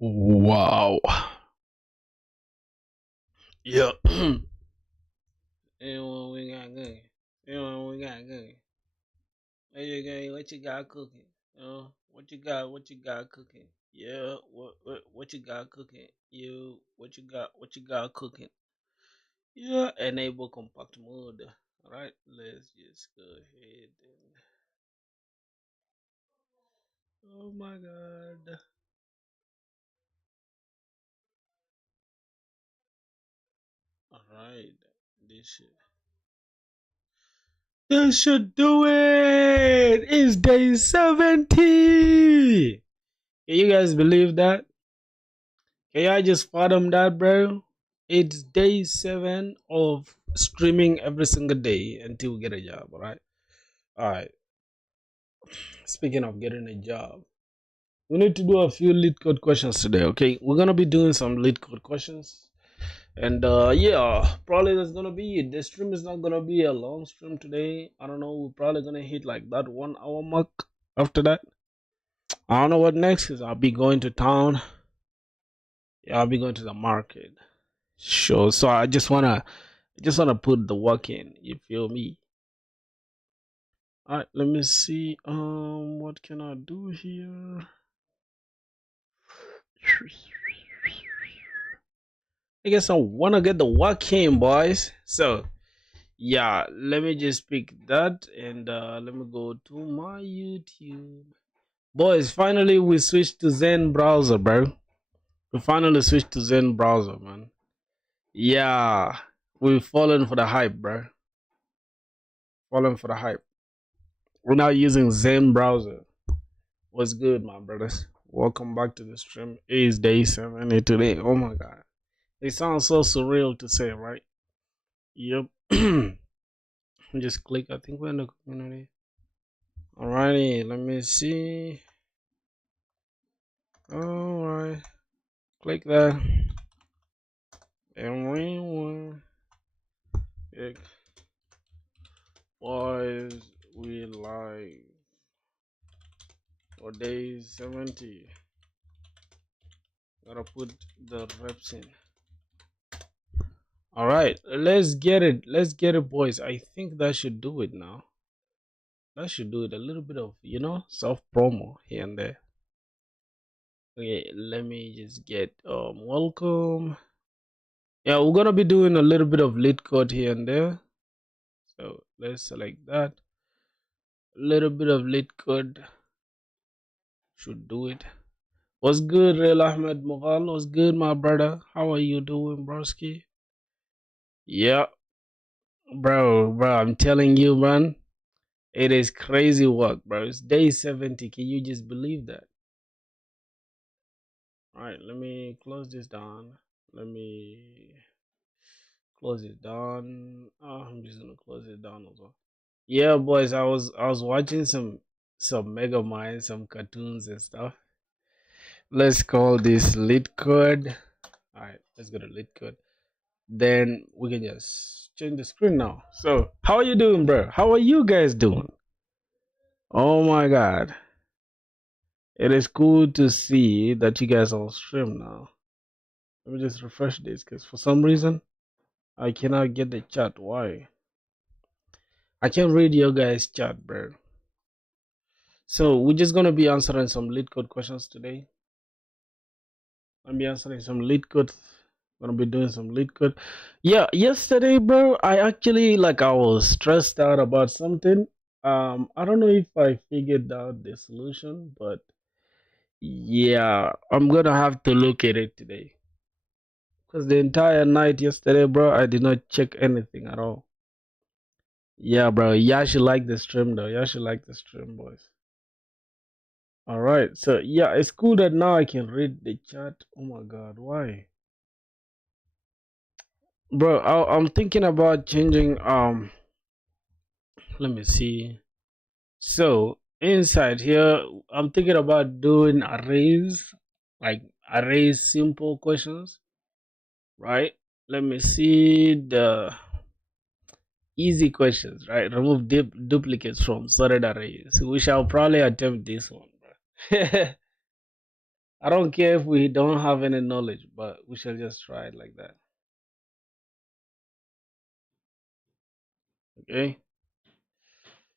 Wow. Yeah. Anyone we got good. Anyone we got good. What you got cooking? What you got cooking? Yeah, what you got cooking? You what you got cooking? Yeah, enable compact mode. Alright, let's just go ahead and oh my god. Alright. This This should do it! It's day 70! Can you guys believe that? Can y'all just fathom that, bro? It's day 7 of streaming every single day until we get a job, alright? Alright, speaking of getting a job, we need to do a few lead code questions today, okay? We're gonna be doing some lead code questions. And yeah, probably that's gonna be it. The stream is not gonna be a long stream today. I don't know, we're probably gonna hit like that 1 hour mark after that. I don't know what next because I'll be going to town. Yeah, I'll be going to the market. Sure. So I just wanna put the work in. You feel me? All right. Let me see. What can I do here? I guess I wanna get the work in, boys. So yeah, let me just pick that and let me go to my YouTube. Boys, finally we switched to Zen browser, bro. We finally switched to Zen browser, man. Yeah, we've fallen for the hype, bro. Fallen for the hype. We're now using Zen browser. What's good, my brothers? Welcome back to the stream. It is day 70 today. Oh my god. It sounds so surreal to say, right? Yep. Just click. I think we're in the community. Alrighty, let me see. Alright. Click that. And we will pick boys we like for day 70. Gotta put the reps in. All right, let's get it. Let's get it, boys. I think that should do it now. That should do it. A little bit of, self promo here and there. Okay, let me just get welcome. Yeah, we're gonna be doing a little bit of lead code here and there. So let's select that. A little bit of lead code should do it. What's good, Real Ahmed Mughal? What's good, my brother? How are you doing, broski? Yeah, bro, I'm telling you, man. It is crazy work, bro. It's day 70. Can you just believe that? All right, let me close this down. Let me close it down. Oh, I'm just gonna close it down as well. Yeah, boys, I was watching some Mega Mind, some cartoons and stuff. Let's call this lead code. All right, let's go to lead code. Then we can just change the screen now. So, how are you doing, bro? How are you guys doing? Oh my god. It is cool to see that you guys are on stream now. Let me just refresh this because for some reason I cannot get the chat. Why? I can't read your guys' chat, bro. So we're just gonna be answering some lead code questions today. I'll be answering some lead code. Gonna be doing some lead code. Yeah, yesterday, bro, I was stressed out about something. I don't know if I figured out the solution, but yeah, I'm gonna have to look at it today. Because the entire night yesterday, bro, I did not check anything at all. Yeah, bro. Y'all should like the stream, though. Y'all should like the stream, boys. All right. So, yeah, it's cool that now I can read the chat. Oh, my God. Why? Bro, I'm thinking about changing. Let me see. So, inside here, I'm thinking about doing arrays, like arrays, simple questions, right? Let me see the easy questions, right? Remove duplicates from sorted arrays. We shall probably attempt this one. I don't care if we don't have any knowledge, but we shall just try it like that. Okay.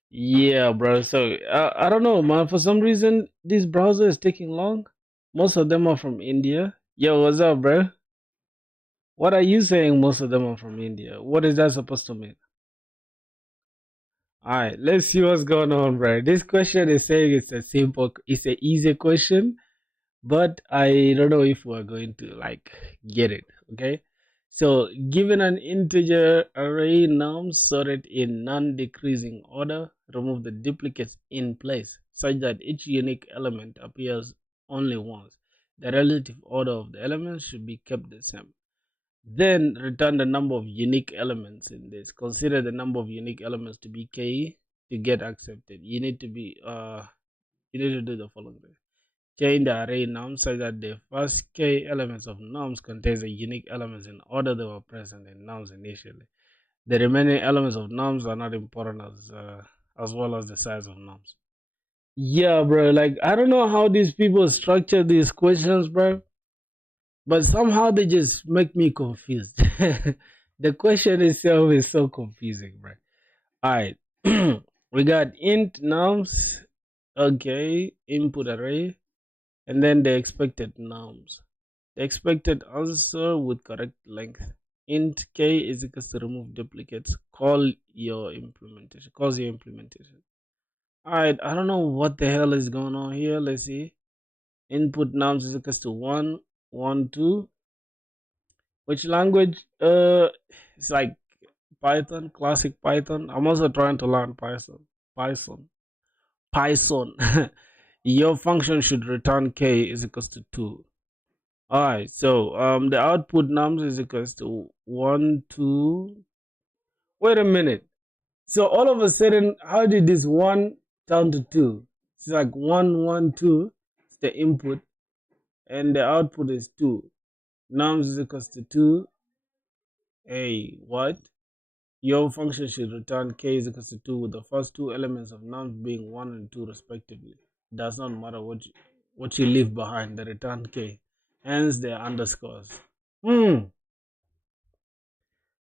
Yeah, bro. So I don't know, man. For some reason, this browser is taking long. Most of them are from India. Yo, what's up, bro? What are you saying? Most of them are from India. What is that supposed to mean? All right, let's see what's going on, bro. This question is saying it's an easy question, but I don't know if we're going to like get it. Okay. So, given an integer array num sorted in non-decreasing order, remove the duplicates in place such that each unique element appears only once. The relative order of the elements should be kept the same. Then return the number of unique elements in this. Consider the number of unique elements to be k to get accepted. You need to do the following thing. Change the array nums such that the first k elements of nums contains the unique elements in order they were present in nums initially. The remaining elements of nums are not important as well as the size of nums. Yeah, bro. Like I don't know how these people structure these questions, bro, but somehow they just make me confused. The question itself is so confusing, bro. All right, we got int nums. Okay, input array and then the expected nums. The expected answer with correct length. Int k is equals to remove duplicates. Calls your implementation. Alright, I don't know what the hell is going on here. Let's see. Input nums is equals to 1, 1, 2. Which language? It's like Python, classic Python. I'm also trying to learn Python. Python. Your function should return k is equals to 2. Alright, so the output nums is equals to 1, 2. Wait a minute. So all of a sudden, how did this 1 turn to 2? It's like 1, 1, 2. It's the input, and the output is 2. Nums is equals to 2. Hey, what? Your function should return k is equals to 2 with the first two elements of nums being 1 and 2 respectively. It does not matter what you leave behind, the return k. Hence the underscores.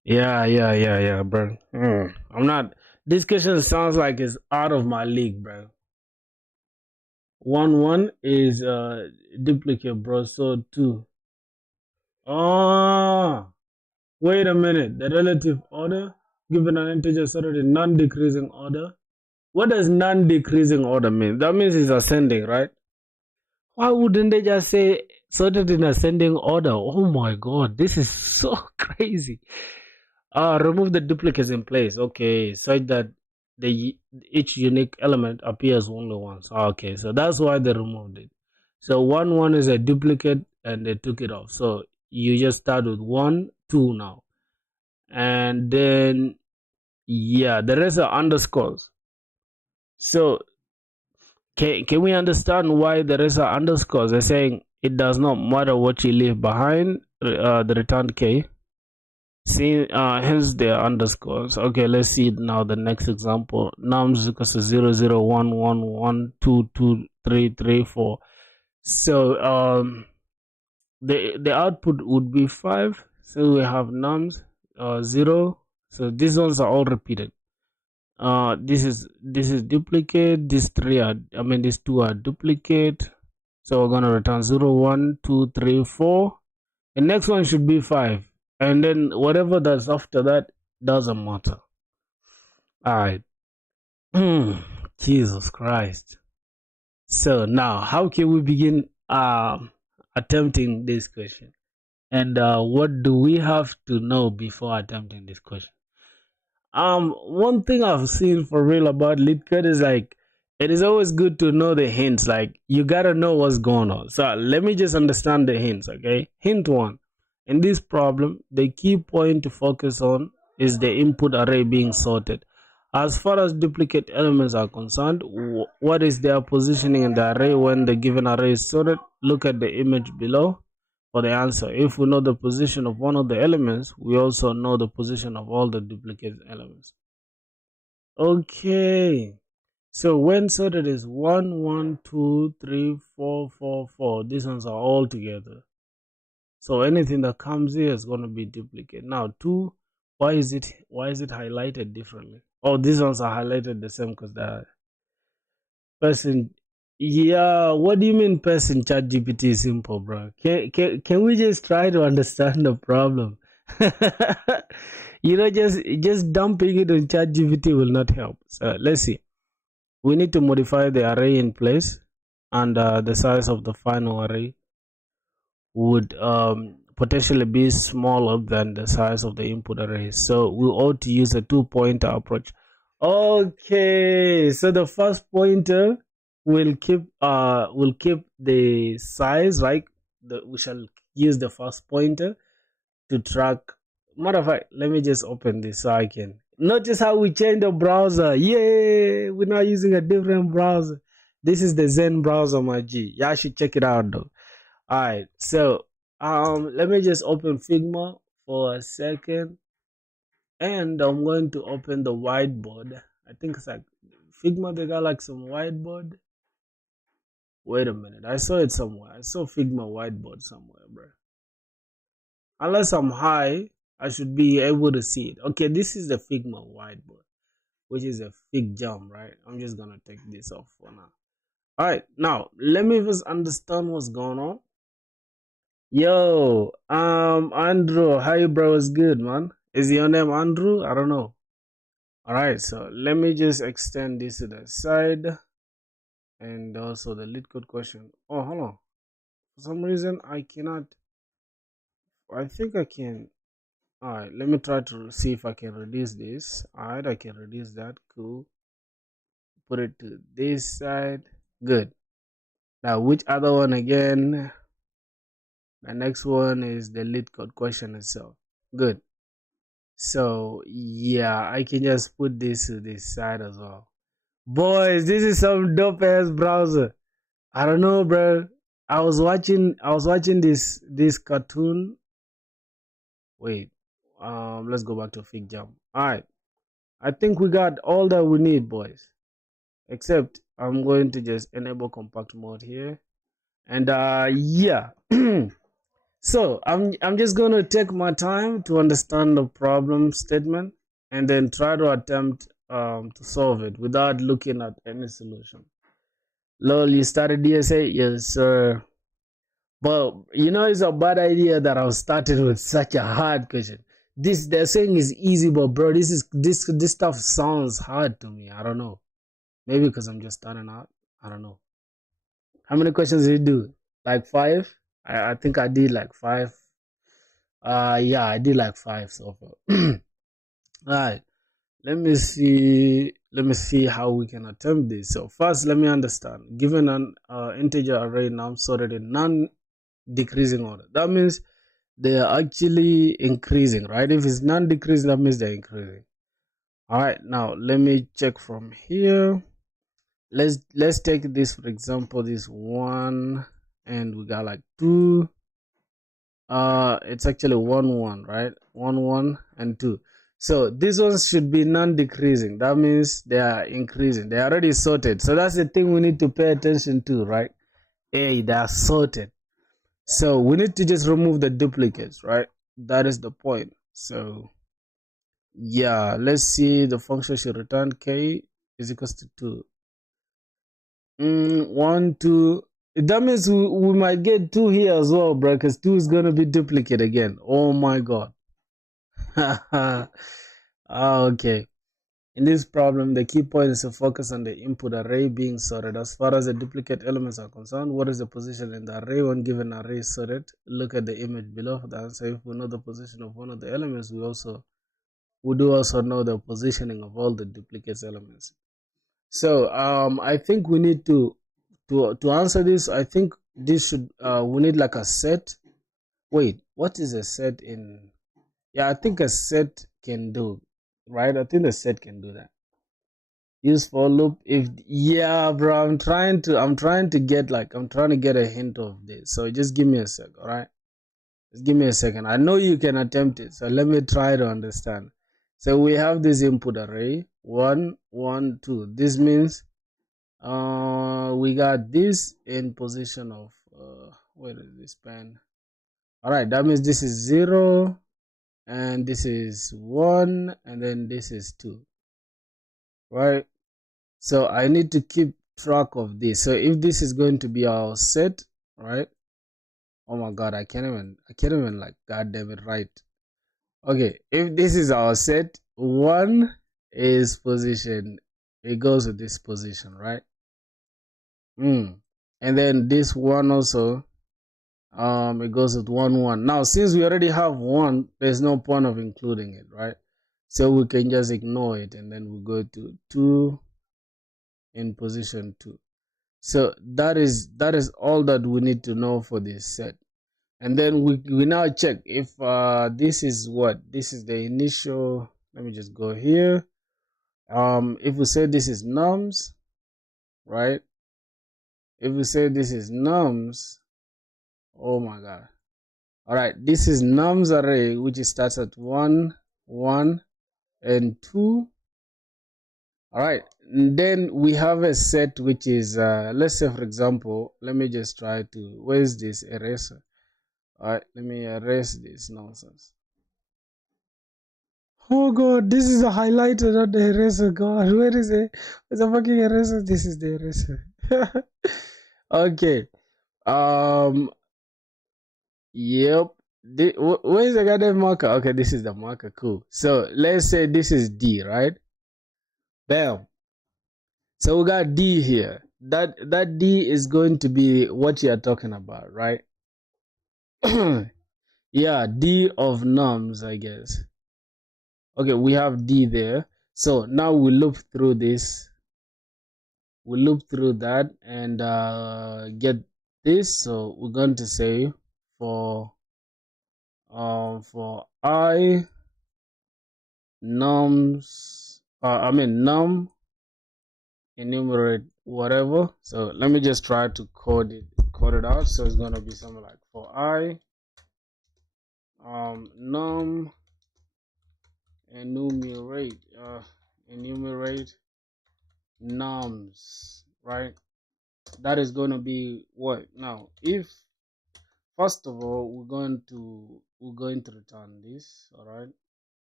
Yeah, bro. I'm not. This question sounds like it's out of my league, bro. 1 1 is duplicate, bro. So 2. Oh, wait a minute. The relative order given an integer sorted in non-decreasing order. What does non-decreasing order mean? That means it's ascending, right? Why wouldn't they just say sorted in ascending order? Oh my god, this is so crazy. Remove the duplicates in place. Okay, such that each unique element appears only once. Okay, so that's why they removed it. So 1 1 is a duplicate and they took it off. So you just start with 1 2 now, and then yeah, the rest are underscores. So can we understand why the rest are underscores? They're saying it does not matter what you leave behind the return k. See, hence the underscores. Okay, let's see now the next example. Nums equals to 0 0 1 1 1 2 2 3 3 4. So the output would be 5. So we have nums 0. So these ones are all repeated. This is duplicate. These two are duplicate. So we're gonna return 0 1 2 3 4. The next one should be 5. And then whatever that's after that doesn't matter. All right. Jesus Christ. So now, how can we begin attempting this question? And what do we have to know before attempting this question? One thing I've seen for real about LeetCode is like it is always good to know the hints. Like you gotta know what's going on. So let me just understand the hints, okay? Hint 1. In this problem, the key point to focus on is the input array being sorted. As far as duplicate elements are concerned, what is their positioning in the array when the given array is sorted? Look at the image below for the answer. If we know the position of one of the elements, we also know the position of all the duplicate elements. Okay. So when sorted is 1, 1, 2, 3, 4, 4, 4. These ones are all together. So anything that comes here is going to be duplicate. Now 2, why is it highlighted differently? Oh, these ones are highlighted the same because the person. Yeah, what do you mean person chat GPT is simple, bro? Can we just try to understand the problem? Just dumping it on chat GPT will not help. So let's see. We need to modify the array in place, and the size of the final array would potentially be smaller than the size of the input array. So we ought to use a 2-pointer approach. Okay, so the first pointer will keep the size, right? We shall use the first pointer to track. Matter of fact, let me just open this so I can notice how we change the browser. Yay! We're now using a different browser. This is the Zen browser, my G. Y'all should check it out though. Alright, so let me just open Figma for a second, and I'm going to open the whiteboard. I think it's like Figma, they got like some whiteboard. Wait a minute, I saw it somewhere. I saw Figma whiteboard somewhere, bro. Unless I'm high, I should be able to see it. Okay, this is the Figma whiteboard, which is a Fig Jam, right? I'm just gonna take this off for now. Alright, now let me just understand what's going on. Yo, Andrew, how you bro? Is good, man. Is your name Andrew? I don't know. Alright, so let me just extend this to the side, and also the LeetCode question. Oh, hold on. For some reason, I cannot. I think I can. Alright, let me try to see if I can reduce this. Alright, I can reduce that. Cool. Put it to this side. Good. Now, which other one again? The next one is the LeetCode question itself. Good. So yeah, I can just put this to this side as well. Boys, this is some dope ass browser. I don't know, bro. I was watching this cartoon. Wait, let's go back to Fig Jam. All right, I think we got all that we need, boys. Except I'm going to just enable compact mode here, and yeah. So I'm just going to take my time to understand the problem statement and then try to attempt to solve it without looking at any solution. Lol, you started DSA? Yes, sir. But you know it's a bad idea that I was starting with such a hard question. This they're saying is easy, but bro, this stuff sounds hard to me. I don't know. Maybe because I'm just starting out. I don't know. How many questions did you do? Like 5? I think I did like 5. Yeah, I did like 5 so far. All right, let me see how we can attempt this. So first, let me understand. Given an integer array now sorted in non-decreasing order, that means they are actually increasing, right? If it's non-decreasing, that means they're increasing. All right, now let me check from here. Let's take this, for example, this 1, and we got like 2. It's actually 1 1, right? 1 1 and 2. So these ones should be non-decreasing. That means they are increasing. They are already sorted. So that's the thing we need to pay attention to, right? Hey, they are sorted. So we need to just remove the duplicates, right? That is the point. So yeah, let's see. The function should return k is equals to 2. 1 2. That means we might get 2 here as well, bro, because 2 is going to be duplicate again. Oh my god. Okay. In this problem, the key point is to focus on the input array being sorted. As far as the duplicate elements are concerned, what is the position in the array when given array is sorted? Look at the image below for the answer. If we know the position of one of the elements, we do also know the positioning of all the duplicate elements. So I think we need to answer this. I think this should we need like a set. Wait, what is a set in? Yeah, I think a set can do, right? I think the set can do that. Use for loop if yeah, bro. I'm trying to get a hint of this. So just give me a sec, all right? Just give me a second. I know you can attempt it, so let me try to understand. So we have this input array 1 1 2. This means We got this in position of where is this pen? All right, that means this is 0 and this is 1 and then this is 2, right? So I need to keep track of this. So if this is going to be our set, right? Oh my god, I can't even like, god damn it, right? Okay, if this is our set, 1 is position, it goes with this position, right? And then this 1 also, it goes with 1 1. Now since we already have 1, there's no point of including it, right? So we can just ignore it and then we go to 2 in position 2. So that is all that we need to know for this set. And then we now check if this is what, this is the initial. Let me just go here. If we say this is nums, right? If we say this is nums, oh my god. All right, this is nums array, which starts at 1 1 and 2. All right, and then we have a set which is let's say, for example, let me just try to, where's this eraser? All right, let me erase this nonsense. Oh god, this is a highlighter, not the eraser. God, where is it? It's a fucking eraser. This is the eraser. Okay. Yep. Where is the goddamn marker? Okay, this is the marker. Cool. So let's say this is D, right? Bam. So we got D here. That D is going to be what you are talking about, right? Yeah, D of nums, I guess. Okay, we have D there. So now we loop through this. We loop through that and get this. So we're going to say for I nums, num enumerate whatever. So let me just try to code it out. So it's gonna be something like for I num enumerate nums, right? That is going to be what now. If first of all we're going to return this. All right,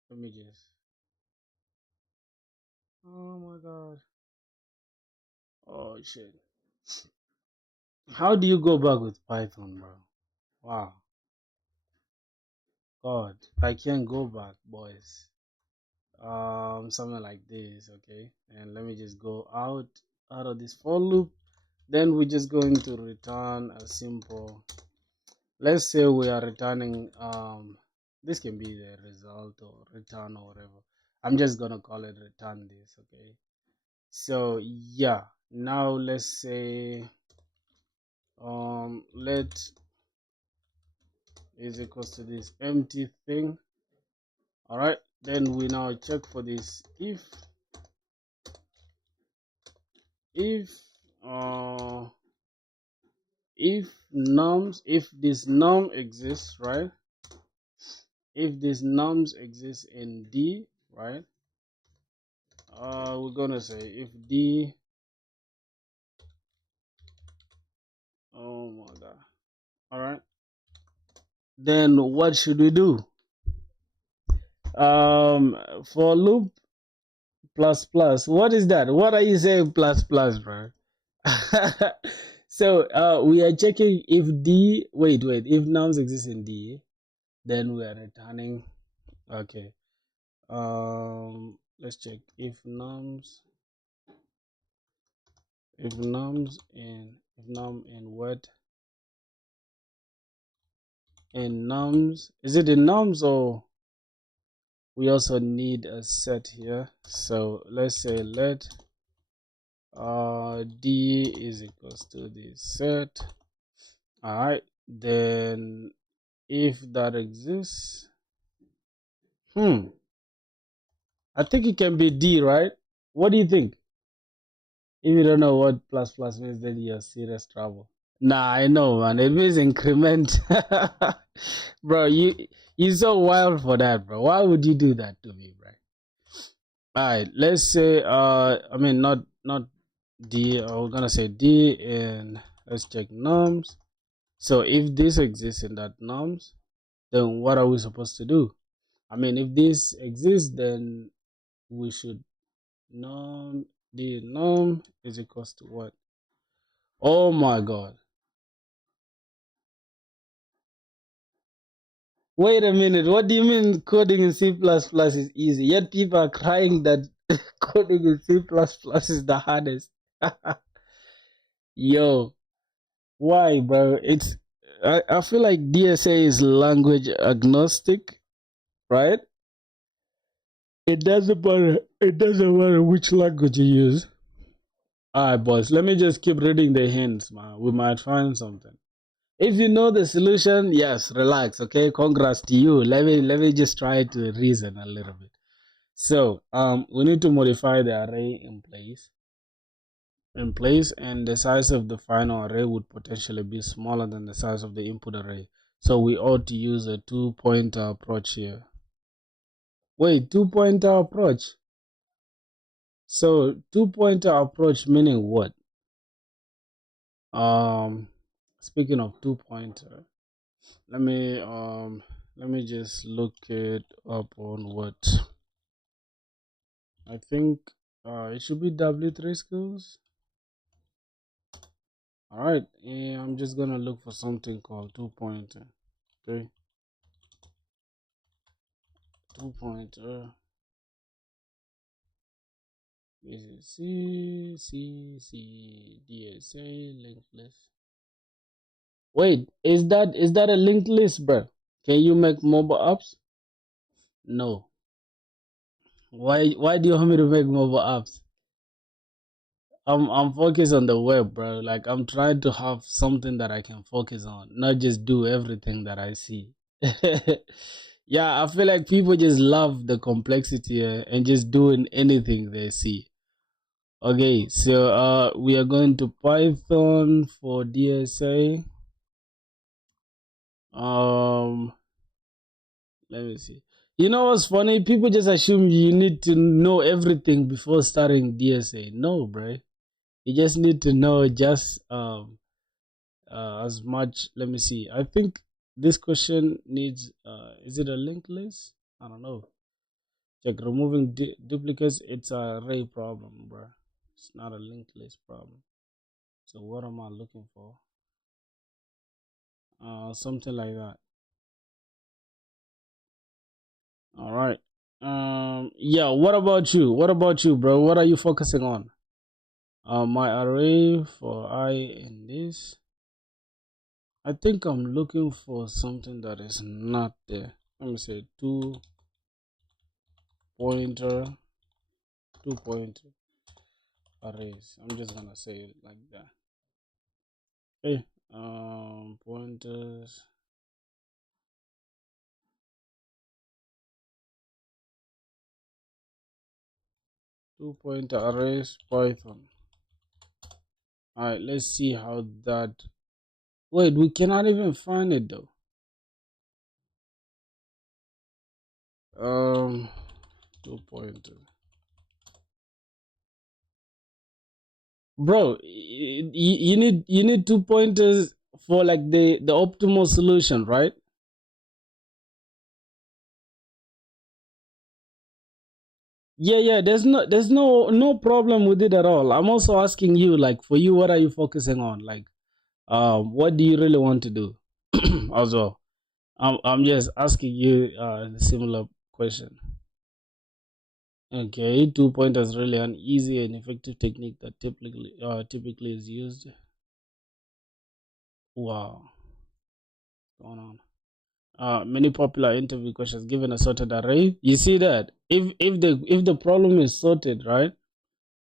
let me just, oh my god, oh shit, how do you go back with Python, bro? Wow, god, I can't go back, boys. Something like this. Okay, and let me just go out of this for loop. Then we're just going to return a simple, let's say we are returning this can be the result or return or whatever. I'm just gonna call it return this. Okay, so yeah, now let's say let is equals to this empty thing. All right, then we now check for this if nums, if this num exists, right? If this nums exists in D, right? We're gonna say if D, oh my god, all right, then what should we do? For loop plus plus, what is that? What are you saying plus plus, bro? So we are checking if D, wait, if nums exist in D, then we are returning. Okay, let's check if nums in what, in nums, is it in nums or we also need a set here? So let's say let D is equals to the set. All right, then if that exists, I think it can be D, right? What do you think? If you don't know what plus plus means, then you're serious trouble. Nah, I know, man. It means increment. Bro, you're so wild for that, bro. Why would you do that to me, bro? All right, let's say not D, we're gonna say D, and let's check nums. So if this exists in that nums, then what are we supposed to do? I mean, if this exists, then we should num the num is equals to what? Oh my god. Wait a minute, what do you mean coding in C++ is easy? Yet people are crying that coding in C++ is the hardest. Yo, why, bro? I feel like DSA is language agnostic, right? It doesn't matter which language you use. Alright, boys, let me just keep reading the hints, man. We might find something. If you know the solution, yes, relax, okay? Congrats to you. Let me just try to reason a little bit. So, we need to modify the array in place, and the size of the final array would potentially be smaller than the size of the input array. So we ought to use a two-pointer approach here. Wait, two-pointer approach? So two-pointer approach meaning what? Speaking of two-pointer, let me just look it up on what I think it should be W3 Schools. All right, I'm just gonna look for something called two-pointer. Okay, two-pointer. This is C DSA linked list. Wait, is that a linked list, bro? Can you make mobile apps? No. Why do you want me to make mobile apps? I'm focused on the web, bro. Like I'm trying to have something that I can focus on, not just do everything that I see. Yeah, I feel like people just love the complexity and just doing anything they see. Okay, so we are going to Python for DSA. Um, let me see. You know what's funny? People just assume you need to know everything before starting DSA. No, bro. You just need to know just as much. Let me see. I think this question needs. Is it a linked list? I don't know. Check removing duplicates. It's a array problem, bro. It's not a linked list problem. So what am I looking for? Something like that. All right. Yeah. What about you? What about you, bro? What are you focusing on? My array for I in this. I think I'm looking for something that is not there. Let me say pointer, two-pointer arrays. I'm just gonna say it like that. Okay. Pointers. Two-pointer arrays Python. All right. Let's see how that. Wait, we cannot even find it though. Two-pointer. Bro, you need two pointers for like the optimal solution, right? Yeah, there's no problem with it at all. I'm also asking you, like, for you, what are you focusing on? Like, what do you really want to do? As well, I'm just asking you a similar question. Okay, two pointers is really an easy and effective technique that typically is used. Wow, what's going on? Many popular interview questions given a sorted array. You see that if the problem is sorted, right?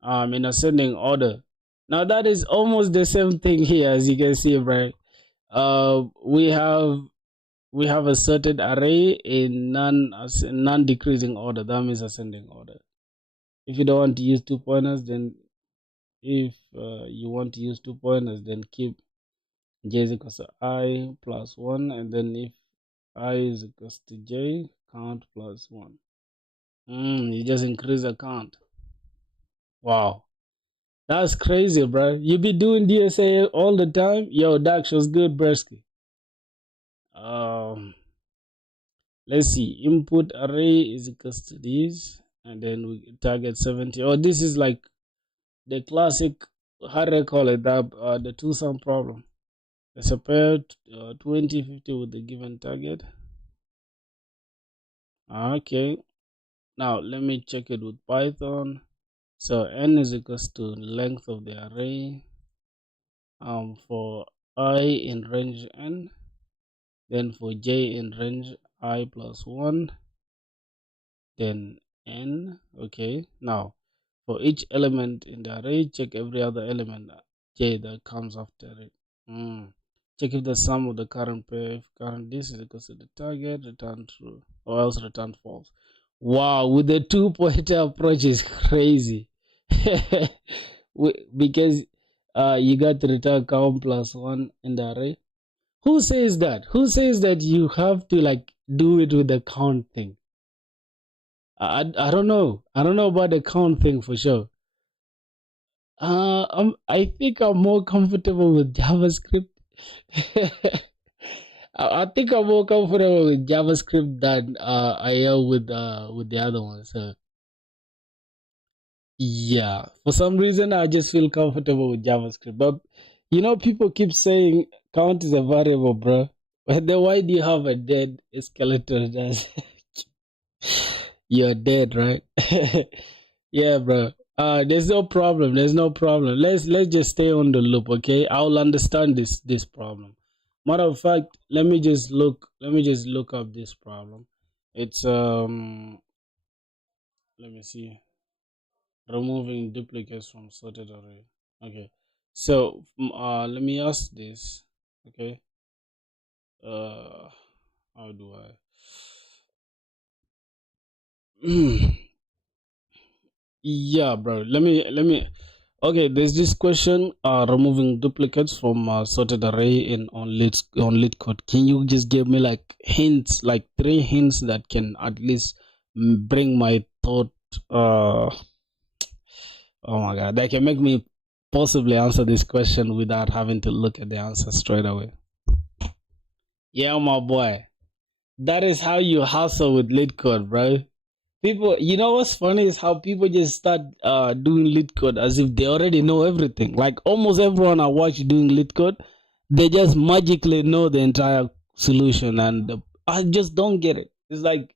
In ascending order. Now that is almost the same thing here, as you can see, right? We have a sorted array in non decreasing order. That means ascending order. If you don't want to use two pointers, then if you want to use two pointers, then keep j is equals to I plus 1, and then if I is equals to j, count plus 1. You just increase the count. Wow. That's crazy, bro. You be doing DSA all the time? Yo, Dax was good, Bresky. Um, let's see. Input array is equals to this, and then we target 70. Oh, this is like the classic, how do I call it? The two sum problem. Let's pair 20, 50 with the given target. Okay. Now let me check it with Python. So n is equals to length of the array for I in range n, then for j in range I plus 1, then n. Okay, now for each element in the array, check every other element j that comes after it. Check if the sum of the current pair, if current this is equals to the target, return true, or else return false. Wow, with the two-pointer approach is crazy. Because you got to return count plus 1 in the array. Who says that? Who says that you have to like do it with the count thing? I don't know. I don't know about the count thing for sure. I think I'm more comfortable with JavaScript. I think I'm more comfortable with JavaScript than I am with the other one. So yeah, for some reason I just feel comfortable with JavaScript. But people keep saying count is a variable, bro. But then why do you have a dead skeleton? You're dead, right? Yeah, bro. There's no problem. There's no problem. Let's just stay on the loop, okay? I'll understand this problem. Matter of fact, let me just look up this problem. It's let me see. Removing duplicates from sorted array. Okay. So let me ask this. Okay. How do I yeah, bro. Let me okay, there's this question removing duplicates from sorted array in on lit code. Can you just give me like hints, like 3 hints that can at least bring my thought oh my god, that can make me possibly answer this question without having to look at the answer straight away. Yeah, my boy. That is how you hustle with lit code, bro. People, what's funny is how people just start doing lit code as if they already know everything. Like almost everyone I watch doing lit code, they just magically know the entire solution, and I just don't get it. It's like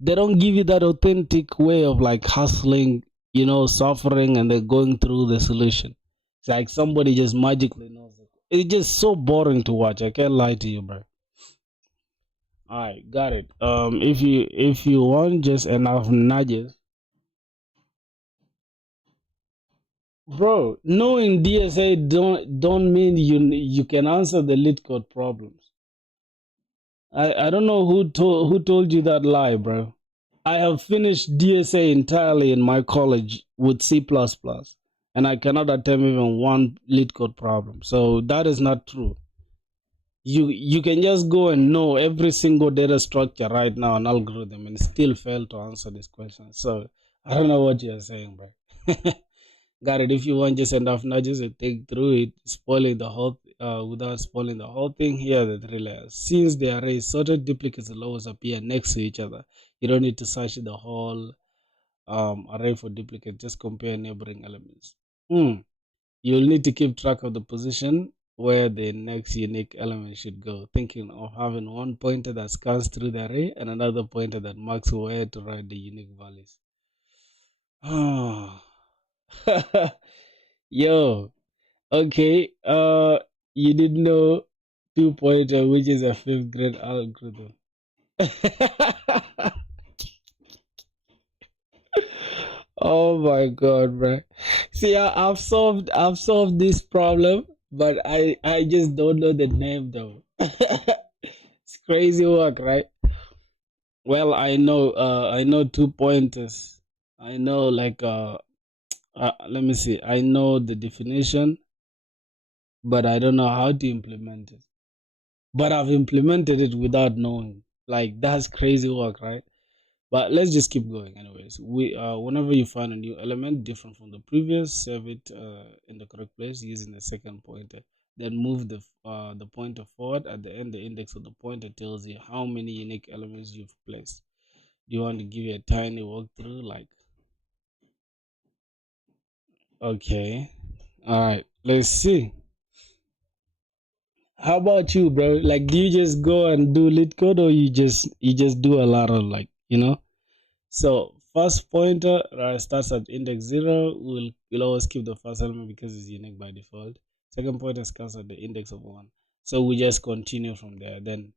they don't give you that authentic way of like hustling, suffering, and they're going through the solution. It's like somebody just magically knows it. It's just so boring to watch. I can't lie to you, bro. All right, got it. If you want just enough nudges, bro. Knowing DSA don't mean you can answer the lit code problems. I don't know who told you that lie, bro. I have finished DSA entirely in my college with C++, and I cannot attempt even one lit code problem. So that is not true. You can just go and know every single data structure right now and algorithm and still fail to answer this question. So I don't know what you're saying, bro. Got it. If you want just enough nudges to take through it, spoiling the whole without spoiling the whole thing, here are the 3 layers. Since the array is sorted, duplicates will always appear next to each other. You don't need to search the whole array for duplicates. Just compare neighboring elements. You'll need to keep track of the position where the next unique element should go, thinking of having one pointer that scans through the array and another pointer that marks where to write the unique values. Yo, okay. You didn't know two-pointer, which is a fifth grade algorithm. Oh my god, bro. See, I've solved this problem, but I just don't know the name though. It's crazy work, right? Well, I know 2 pointers. I know like let me see. I know the definition, but I don't know how to implement it. But I've implemented it without knowing. Like that's crazy work, right? But let's just keep going anyways. We whenever you find a new element different from the previous, save it in the correct place using the second pointer. Then move the pointer forward. At the end, the index of the pointer tells you how many unique elements you've placed. Do you want to give you a tiny walkthrough? Like, okay, all right, let's see. How about you, bro? Like, do you just go and do lit code, or you just do a lot of, like, So first pointer starts at index 0. We'll always keep the first element because it's unique by default. Second pointer starts at the index of 1. So we just continue from there. Then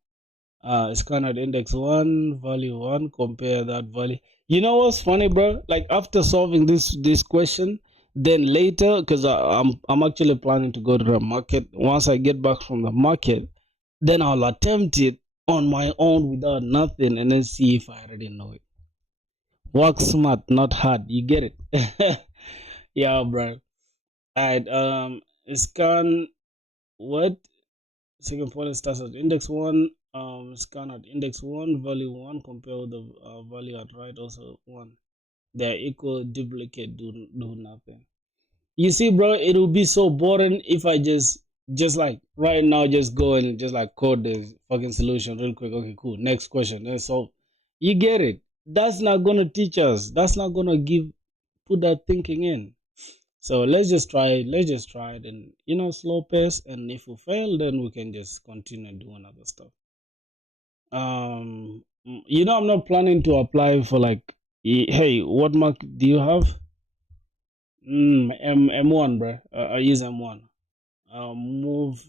scan at index 1, value 1, compare that value. You know what's funny, bro? Like after solving this question, then later, because I'm actually planning to go to the market. Once I get back from the market, then I'll attempt it on my own without nothing and then see if I already know it. Work smart, not hard. You get it? Yeah, bro. Alright, scan what? Second point starts at index 1. Scan at index 1, value 1, compare with the value at right, also 1. They're equal, duplicate, do nothing. You see, bro, it would be so boring if I just like right now, just go and just like code the fucking solution real quick. Okay, cool. Next question. And so you get it. That's not gonna teach us. That's not gonna put that thinking in. So let's just try it. Let's just try it and slow pace. And if we fail, then we can just continue doing other stuff. I'm not planning to apply for like, hey, what mark do you have? M1, bro. I use M1. Move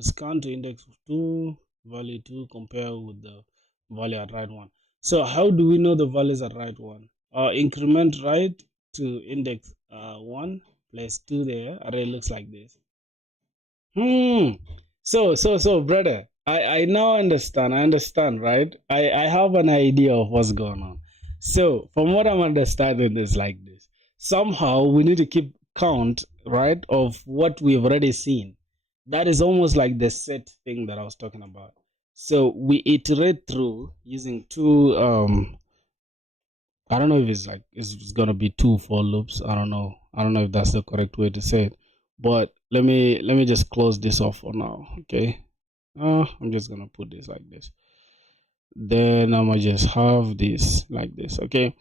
scan to index 2, value 2, compare with the value at right 1. So how do we know the values at right 1? Increment right to index 1, place 2 there. Array looks like this. So brother, I now understand. I understand, right? I have an idea of what's going on. So from what I'm understanding is like this. Somehow we need to keep count, right, of what we've already seen. That is almost like the set thing that I was talking about. So we iterate through using two I don't know if it's gonna be two for loops. I don't know. I don't know if that's the correct way to say it. But let me just close this off for now. Okay. I'm just gonna put this like this. Then I'm gonna just have this like this. Okay.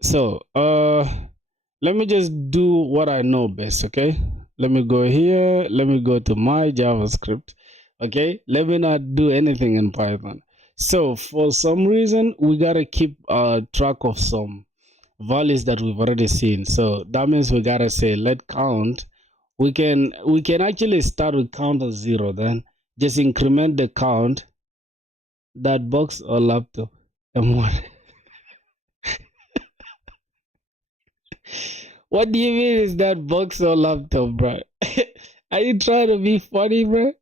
So let me just do what I know best. Okay. Let me go here. Let me go to my JavaScript. Okay. Let me not do anything in Python. So for some reason we gotta keep track of some values that we've already seen. So that means we gotta say let count. We can actually start with count of 0, then just increment the count. That box or laptop M1. What do you mean is that box or laptop, bro? Are you trying to be funny, bro?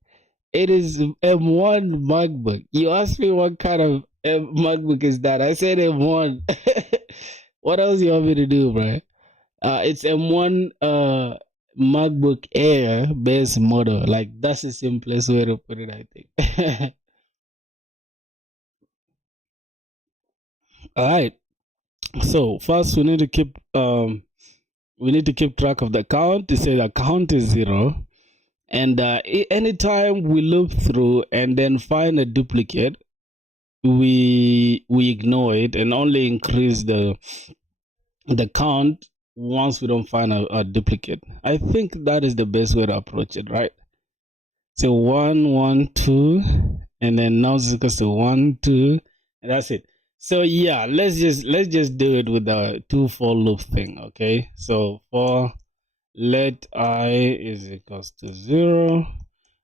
It is M1 MacBook. You asked me what kind of MacBook is that. I said M1. What else you want me to do, bro? It's M1 MacBook Air base model. Like that's the simplest way to put it, I think. All right. So first we need to keep track of the count. To say the count is 0, and anytime we loop through and then find a duplicate, we ignore it and only increase the count once we don't find a duplicate. I think that is the best way to approach it, right? So 1 1 2, and then now it's equals to 1 2, and that's it. So yeah, let's just do it with the 2 for loop thing. Okay, so for let I is equals to 0,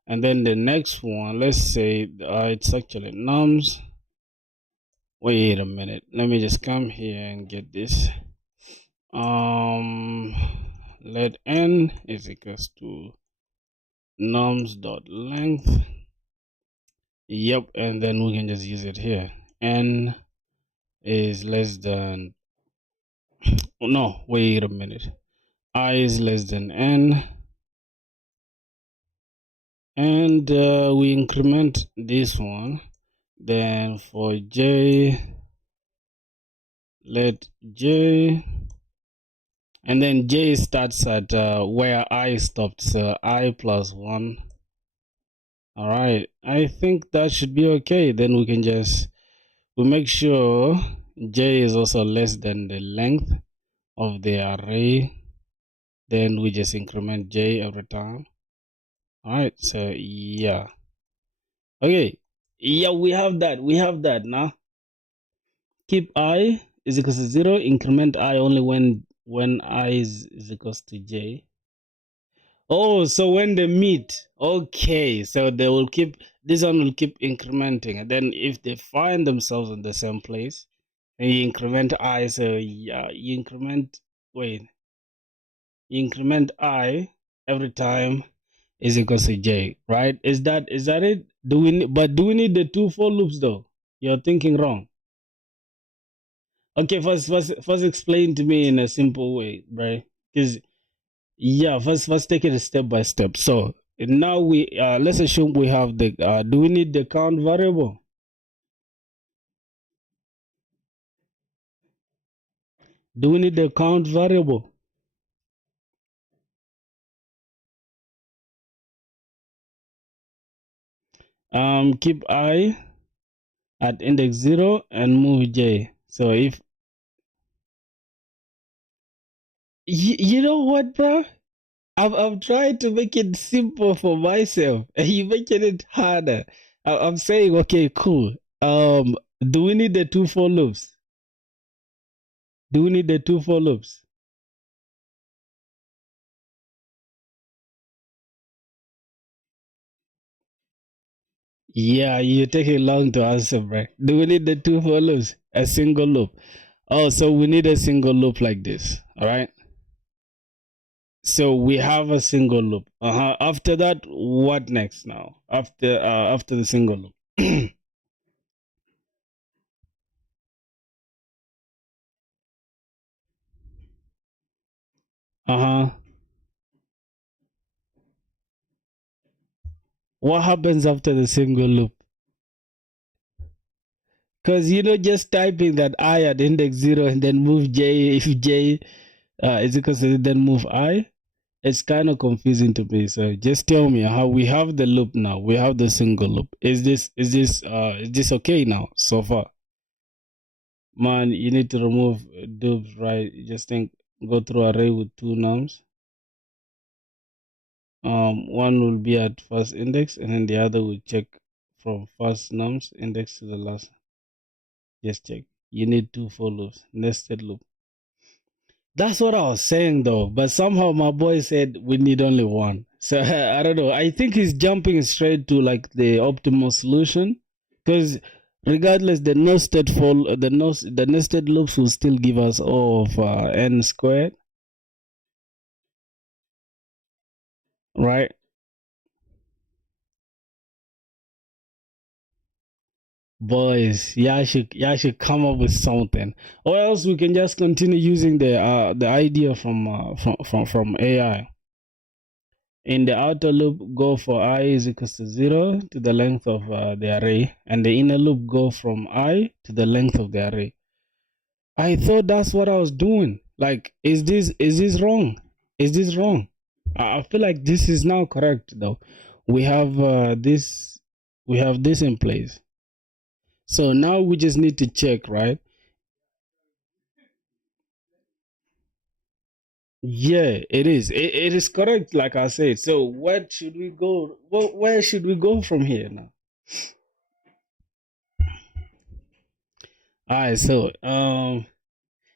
and then the next one, let's say it's actually nums. Wait a minute, let me just come here and get this. Let n is equals to nums dot length. Yep, and then we can just use it here. N is less than, no, wait a minute. I is less than n, and we increment this one. Then for j, let j, and then j starts at where I stopped, so I plus 1. All right, I think that should be okay. Then we can just, we make sure j is also less than the length of the array. Then we just increment j every time. All right, so yeah. Okay, yeah, we have that now. Keep I is equals to 0, increment I only when I is equals to j. Oh, so when they meet, okay, so they will keep, this one will keep incrementing, and then if they find themselves in the same place, then you increment I, so yeah, you increment I every time is equals to j, right? Is that it? Do we need the 2 for loops though? You're thinking wrong. Okay, first explain to me in a simple way, right? Because yeah, first take it step by step. So now we let's assume we have the do we need the count variable? Do we need the count variable? Keep I at index 0 and move j. So if you know what, bro? I'm trying to make it simple for myself, and you making it harder. I'm saying, okay, cool. Do we need the 2 for loops? Do we need the 2 for loops? Yeah, you're taking long to answer, bro. Do we need the 2 for loops? A single loop. Oh, so we need a single loop like this. All right. So we have a single loop. After that, what next now? After the single loop. uh-huh. What happens after the single loop? Because just typing that I at index 0 and then move j, if j is equal to then move I, it's kind of confusing to me. So just tell me how we have the loop now. We have the single loop. Is this okay now so far? Man, you need to remove dubs, right? Just go through array with 2 nums. One will be at first index, and then the other will check from first nums index to the last. Just check. You need 2 for loops, nested loop. That's what I was saying though, but somehow my boy said we need only one. So I don't know. I think he's jumping straight to like the optimal solution, because regardless, the nested loops will still give us O of n squared, right? Boys, y'all should come up with something, or else we can just continue using the idea from AI. In the outer loop, go for I is equals to 0 to the length of the array, and the inner loop go from I to the length of the array. I thought that's what I was doing. Like, is this wrong? Is this wrong? I feel like this is now correct though. We have this in place. So now we just need to check, right? Yeah, it is. It is correct, like I said. So what should we go? Where should we go from here now? All right, so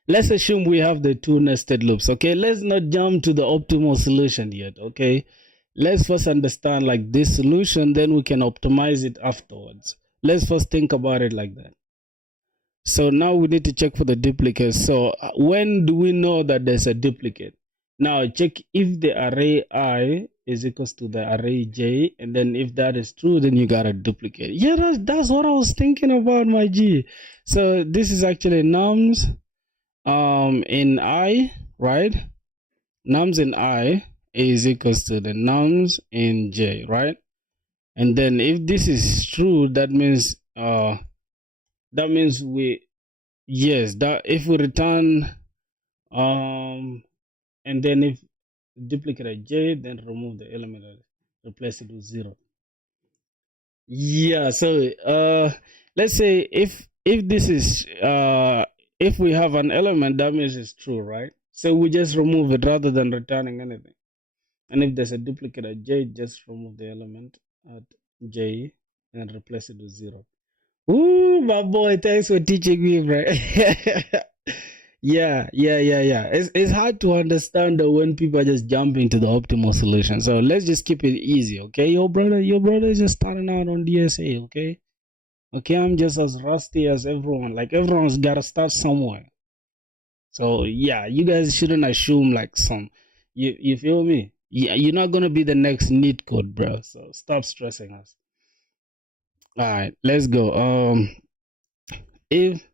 let's assume we have the 2 nested loops. Okay, let's not jump to the optimal solution yet. Okay, let's first understand like this solution, then we can optimize it afterwards. Let's first think about it like that. So now we need to check for the duplicate. So when do we know that there's a duplicate? Now check if the array I is equals to the array j, and then if that is true, then you got a duplicate. Yeah, that's what I was thinking about, my G. So this is actually nums in I, right? Nums in I is equals to the nums in j, right? And then if this is true, that means we Yes, that if we return and then if duplicate a j, then remove the element and replace it with 0. Yeah, so let's say if this is if we have an element, that means it's true, right? So we just remove it rather than returning anything. And if there's a duplicate at j, just remove the element at j and replace it with 0. Ooh, my boy, thanks for teaching me, bro. Yeah. It's hard to understand when people just jump into the optimal solution. So let's just keep it easy, okay? Your brother is just starting out on DSA, okay? Okay, I'm just as rusty as everyone. Like everyone's gotta start somewhere. So yeah, you guys shouldn't assume like you feel me? Yeah, you're not gonna be the next NEET code, bro. So stop stressing us. All right, let's go. If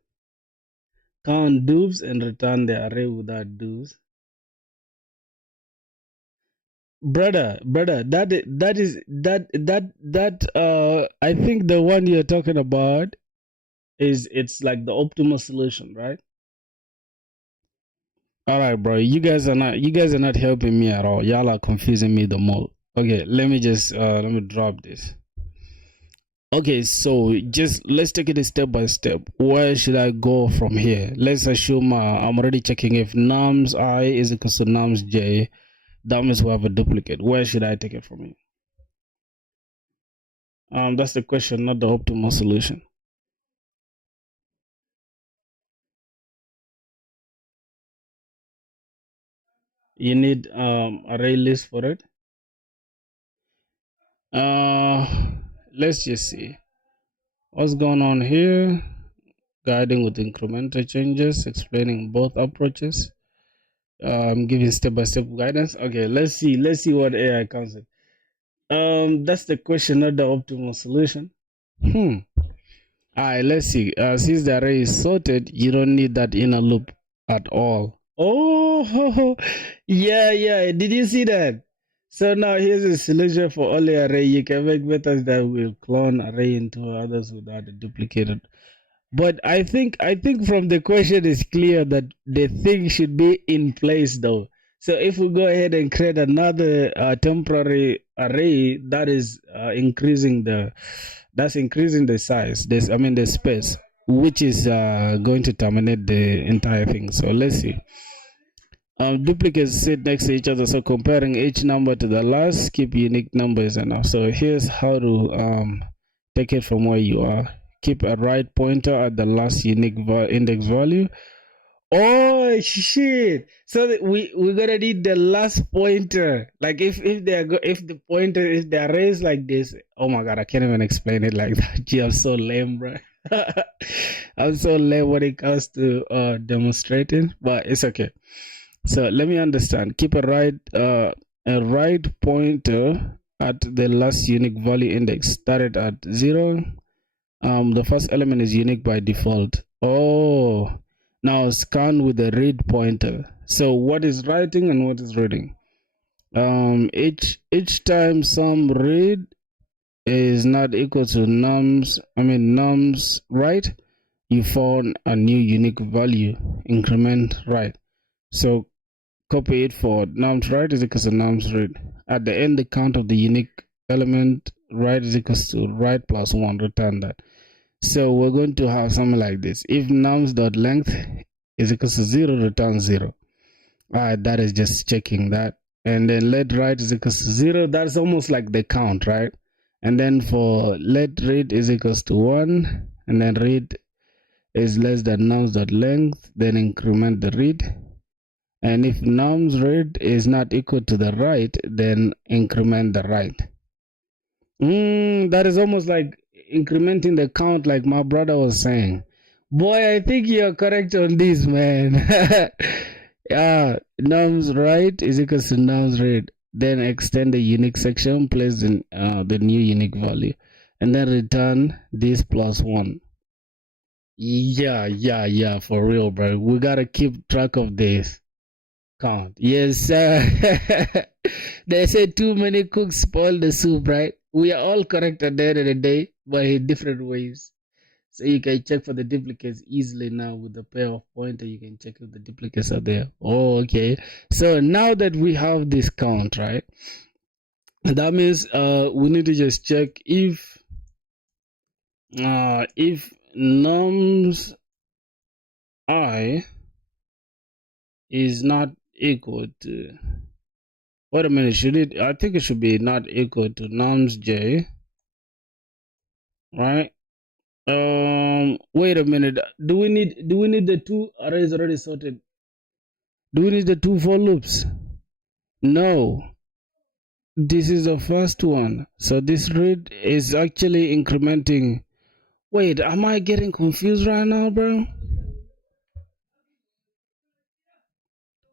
count dupes and return the array without dupes, brother, that I think the one you're talking about it's like the optimal solution, right? All right, bro. You guys are not helping me at all. Y'all are confusing me the most. Okay, let me just let me drop this. Okay, so just let's take it step by step. Where should I go from here? Let's assume I'm already checking if nums I is equal to nums j. That means we have a duplicate. Where should I take it from here? That's the question, not the optimal solution. You need array list for it. Let's just see what's going on here. Guiding with incremental changes, explaining both approaches. I'm giving step-by-step guidance. Okay, let's see what AI comes with. That's the question, not the optimal solution. All right, let's see. Since the array is sorted, you don't need that inner loop at all. Oh, yeah. Did you see that? So now here's a solution for only array. You can make methods that will clone array into others without a duplicated. But I think from the question it's clear that the thing should be in place though. So if we go ahead and create another temporary array, that is increasing the size. The space, which is going to terminate the entire thing. So let's see. Duplicates sit next to each other. So comparing each number to the last, keep unique numbers enough. So here's how to take it from where you are. Keep a right pointer at the last unique index value. Oh shit! So we're gonna need the last pointer. Like if the pointer is the array is like this. Oh my god, I can't even explain it like that. Gee, I'm so lame, bro. I'm so lame when it comes to demonstrating, but it's okay. So let me understand. Keep a right pointer at the last unique value index. Started at 0. The first element is unique by default. Oh, now scan with the read pointer. So what is writing and what is reading? Each time some read is not equal to nums right, you found a new unique value, increment right. So copy it for nums right is equal to nums read. At the end, the count of the unique element right is equal to right plus 1. Return that. So we're going to have something like this. If nums.length is equal to 0, return 0. Alright, that is just checking that. And then let right is equal to 0. That's almost like the count, right? And then for let read is equals to 1. And then read is less than nums.length. Then increment the read. And if nums read is not equal to the right, then increment the right. That is almost like incrementing the count, like my brother was saying. Boy, I think you're correct on this, man. Yeah, nums right is equal to nums read. Then extend the unique section, place in the new unique value, and then return this plus 1. Yeah, for real, bro. We gotta keep track of this count. Yes, sir. They say too many cooks spoil the soup, right? We are all correct at the end of the day, but in different ways. So you can check for the duplicates easily now with the pair of pointer. You can check if the duplicates are there. Oh, okay. So now that we have this count, right? That means we need to just check if nums I is not equal to, wait a minute, should it, I think it should be not equal to nums j, right? Wait a minute, do we need the two arrays already sorted? Do we need the two for loops? No, this is the first one. So this read is actually incrementing. Wait, am I getting confused right now, bro?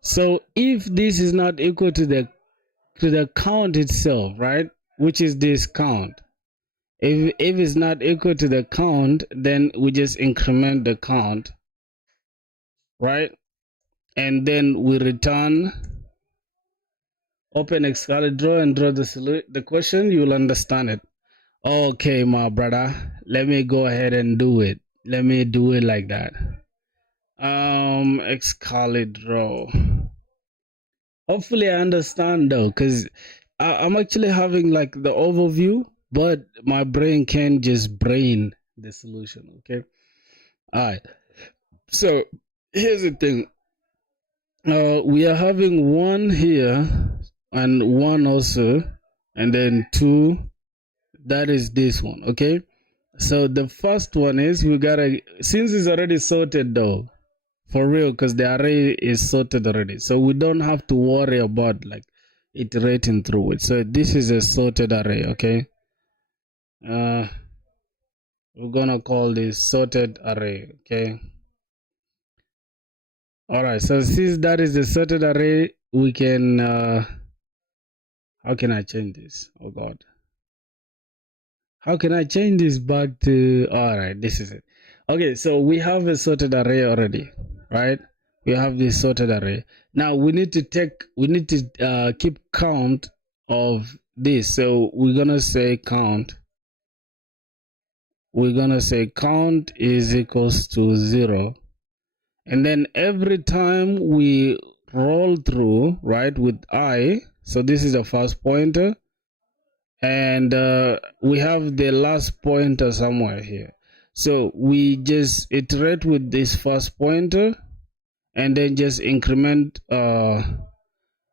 So if this is not equal to the count itself, right, which is this count, if it's not equal to the count, then we just increment the count, right? And then we return, open Excalibur and draw the question. You will understand it. Okay, my brother, let me go ahead and do it. Let me do it like that. Excalibur. Hopefully I understand though, because I'm actually having like the overview, but my brain can't just brain the solution. Okay. All right. So here's the thing. We are having one here and one also, and then two. That is this one. Okay. So the first one is we gotta, since it's already sorted though, for real, because the array is sorted already, so we don't have to worry about like iterating through it. So this is a sorted array. Okay. We're gonna call this sorted array. Okay. All right. So since that is a sorted array, we can how can I change this? Oh god, how can I change this back to, all right, this is it. Okay, so we have a sorted array already, right? We have this sorted array. Now we need to keep count of this. So we're gonna say count. We're gonna say count is equals to 0. And then every time we roll through, right, with I, so this is the first pointer, and we have the last pointer somewhere here. So we just iterate with this first pointer and then just increment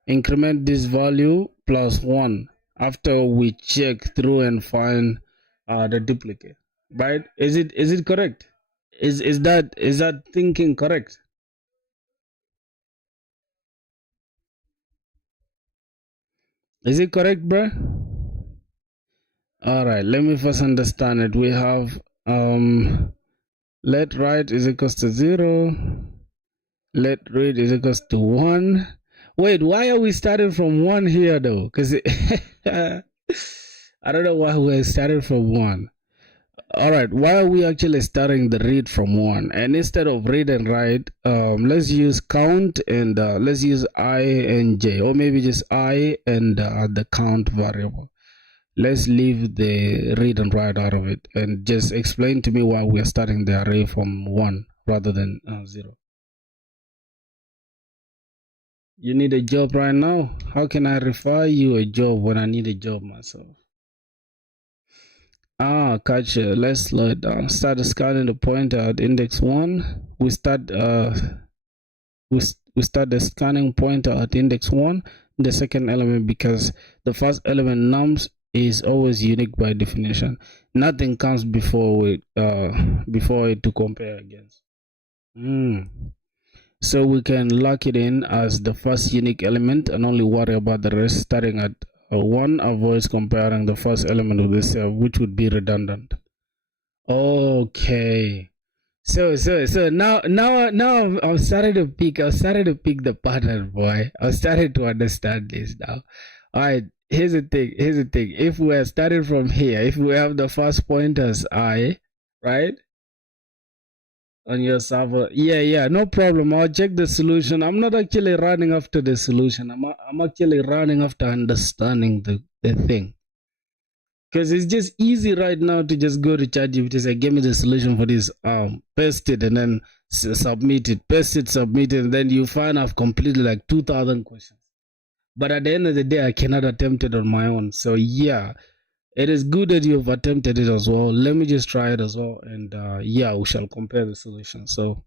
this value plus 1 after we check through and find the duplicate, right? Is it correct? Is that thinking correct? Is it correct, bro? All right, let me first understand it. We have let write is equals to 0, let read is equals to 1. Wait, why are we starting from 1 here though? Because I don't know why we're starting from 1. All right, why are we actually starting the read from 1? And instead of read and write, let's use count and let's use I and j, or maybe just I and the count variable. Let's leave the read and write out of it and just explain to me why we're starting the array from 1 rather than 0. You need a job right now? How can I refer you a job when I need a job myself? Gotcha. Let's slow it down. Start scanning the pointer at index 1. We start the scanning pointer at index 1, the second element, because the first element nums is always unique by definition. Nothing comes before it to compare against. So we can lock it in as the first unique element and only worry about the rest. Starting at 1 avoids comparing the first element with itself, which would be redundant. Okay. So now I'm starting to pick the pattern, boy. I'm starting to understand this now. All right. Here's the thing. If we are starting from here, if we have the first pointers I, right, on your server, yeah, no problem. I'll check the solution. I'm not actually running after the solution. I'm actually running after understanding the thing. Because it's just easy right now to just go to ChatGPT, say, give me the solution for this, paste it, and then submit it, paste it, submit it, and then you find I've completed like 2,000 questions. But at the end of the day, I cannot attempt it on my own. So yeah, it is good that you've attempted it as well. Let me just try it as well, and yeah, we shall compare the solution. So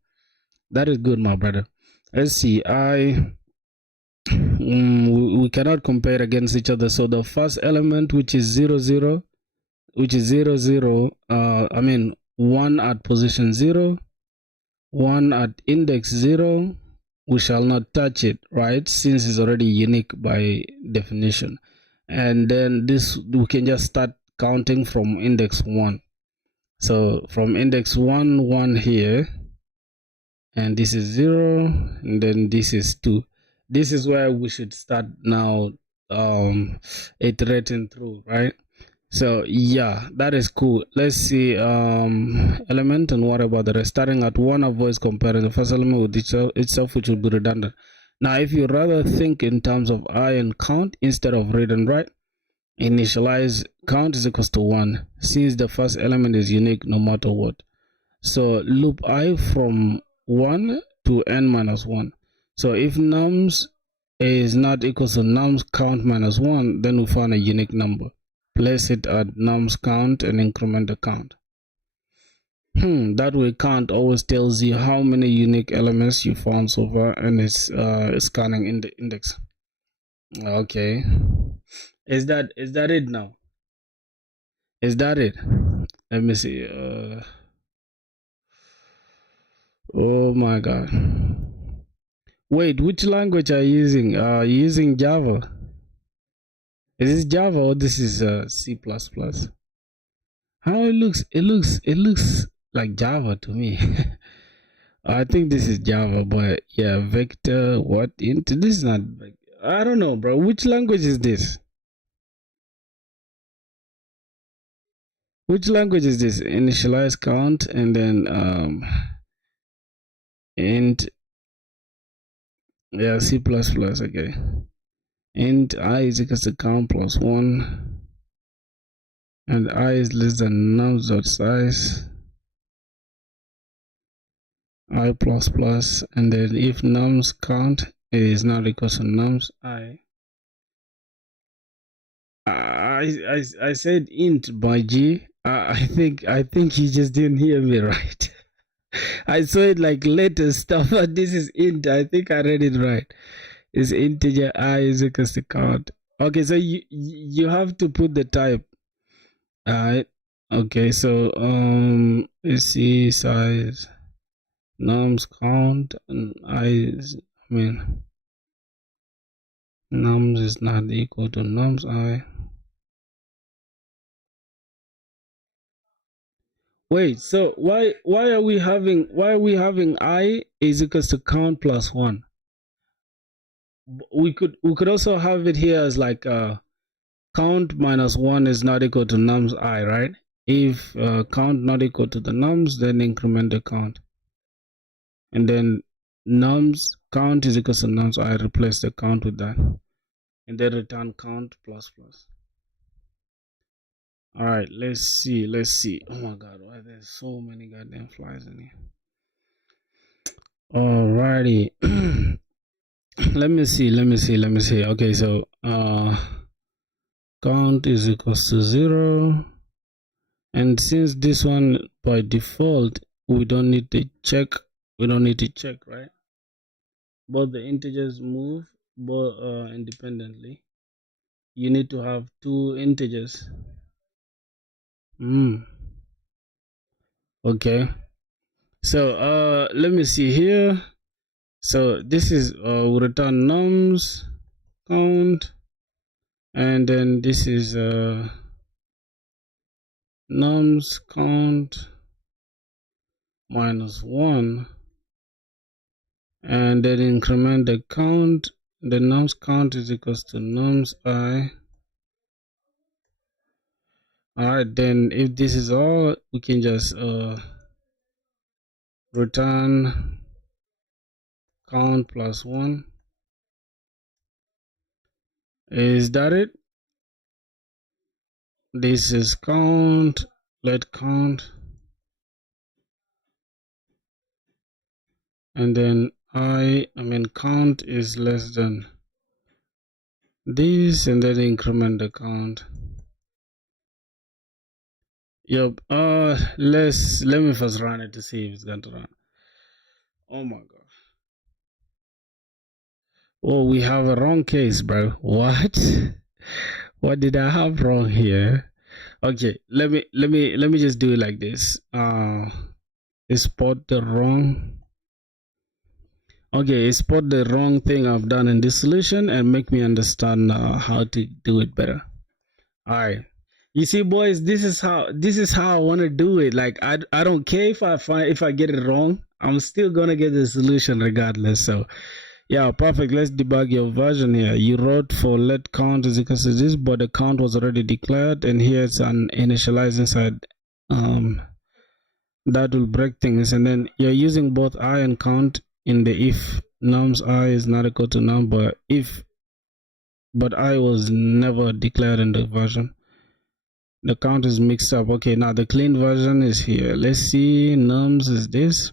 that is good, my brother. Let's see. We cannot compare against each other. So the first element, which is 0 0, which is 0 0, I mean 1 at position 0, 1 at index 0, we shall not touch it, right, since it's already unique by definition. And then this, we can just start counting from index 1. So from index 1, 1 here, and this is 0, and then this is 2. This is where we should start now iterating through, right? So yeah, that is cool. Let's see element, and what about the rest? Starting at 1 avoids comparing the first element with itself, which will be redundant. Now if you rather think in terms of I and count instead of read and write, initialize count is equals to 1, since the first element is unique no matter what. So loop I from 1 to n minus 1. So if nums is not equals to nums count minus 1, then we find a unique number. Place it at nums count and increment the count. That way count always tells you how many unique elements you found so far, and it's scanning in the index. Okay. Is that it now? Is that it? Let me see. Oh my god. Wait, which language are you using? Are you using Java? Is this Java or this is C++? How it looks? It looks like Java to me. I think this is Java, but yeah, vector, what? Into this is not. I don't know, bro. Which language is this? Which language is this? Initialize count and then int. Yeah, C++. Okay. Int I is equals to count plus 1, and I is less than nums dot size I plus plus, and then if nums count is not equal to nums I said int by G. I think you just didn't hear me right. I saw it like later stuff, but this is int. I think I read it right. It's integer I is equals to count. Okay, so you have to put the type. Alright. Okay, so let's see size nums count, and nums is not equal to nums I. Wait, so why are we having I is equals to count plus 1? We could also have it here as like count minus 1 is not equal to nums I, right? If count not equal to the nums, then increment the count, and then nums count is equal to nums I, replace the count with that, and then return count plus plus. All right, let's see. Oh my god, why there's so many goddamn flies in here. Alrighty. let me see. Okay, so count is equals to 0, and since this one by default we don't need to check, right? Both the integers move both independently. You need to have 2 integers. Okay, so let me see here. So this is we return nums count, and then this is nums count minus 1, and then increment the count. The nums count is equals to nums I. Alright, then if this is all, we can just return count plus 1. Is that it? this is count, let count, and then I mean count is less than this, and then increment the count. Yep. Let me first run it to see if it's going to run. Oh my god. Oh, we have a wrong case, bro. What? What did I have wrong here? Okay, let me just do it like this. Spot the wrong. Okay, spot the wrong thing I've done in this solution and make me understand how to do it better. All right. You see, boys, this is how I want to do it. Like I don't care if I get it wrong. I'm still gonna get the solution regardless. So yeah, perfect. Let's debug your version here. You wrote for let count is equal to this, but the count was already declared, and here it's an initialize inside. That will break things, and then you're using both I and count in the if nums I is not equal to num, but I was never declared in the version. The count is mixed up. Okay, now the clean version is here. Let's see. Nums is this.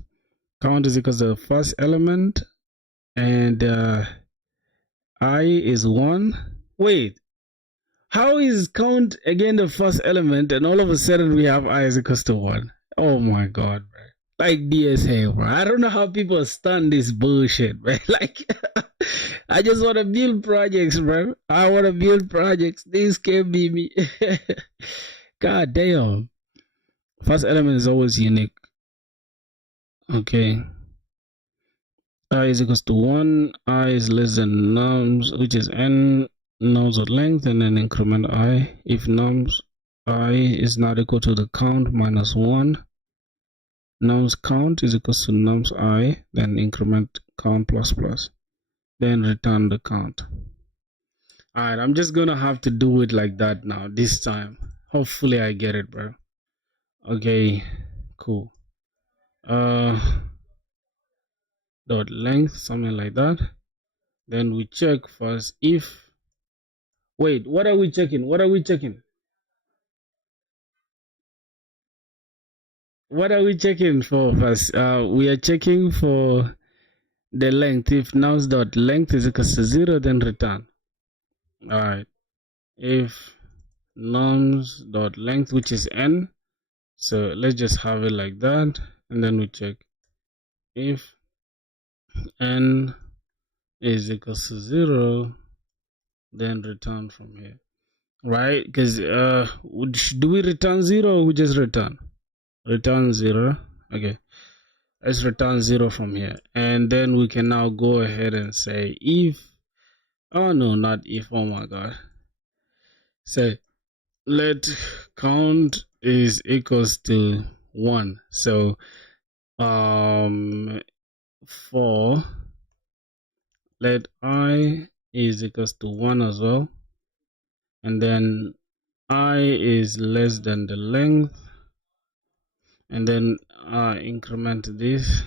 Count is equal to the first element, and I is 1. Wait, how is count again the first element, and all of a sudden we have I is equals to 1? Oh my god, bro. Like DSA, bro. I don't know how people stand this bullshit, bro. Like, I just want to build projects, bro. I want to build projects. This can't be me. God damn. First element is always unique. Okay. I is equals to 1. I is less than nums, which is n nums of length, and then increment I. If nums I is not equal to the count minus 1, nums count is equal to nums I, then increment count plus plus, then return the count. Alright, I'm just gonna have to do it like that now this time. Hopefully I get it, bro. Okay, cool. Dot length, something like that. Then we check first if. Wait, what are we checking? What are we checking? What are we checking for first? We are checking for the length. If nums dot length is equal to 0, then return. Alright. If nums dot length, which is n, so let's just have it like that, and then we check if n is equal to 0, then return from here, right? Because do we return 0 or we just return 0? Okay, let's return 0 from here, and then we can now go ahead and say if, oh no, not if, oh my god, say let count is equals to 1. So for let I is equals to 1 as well, and then I is less than the length, and then increment this.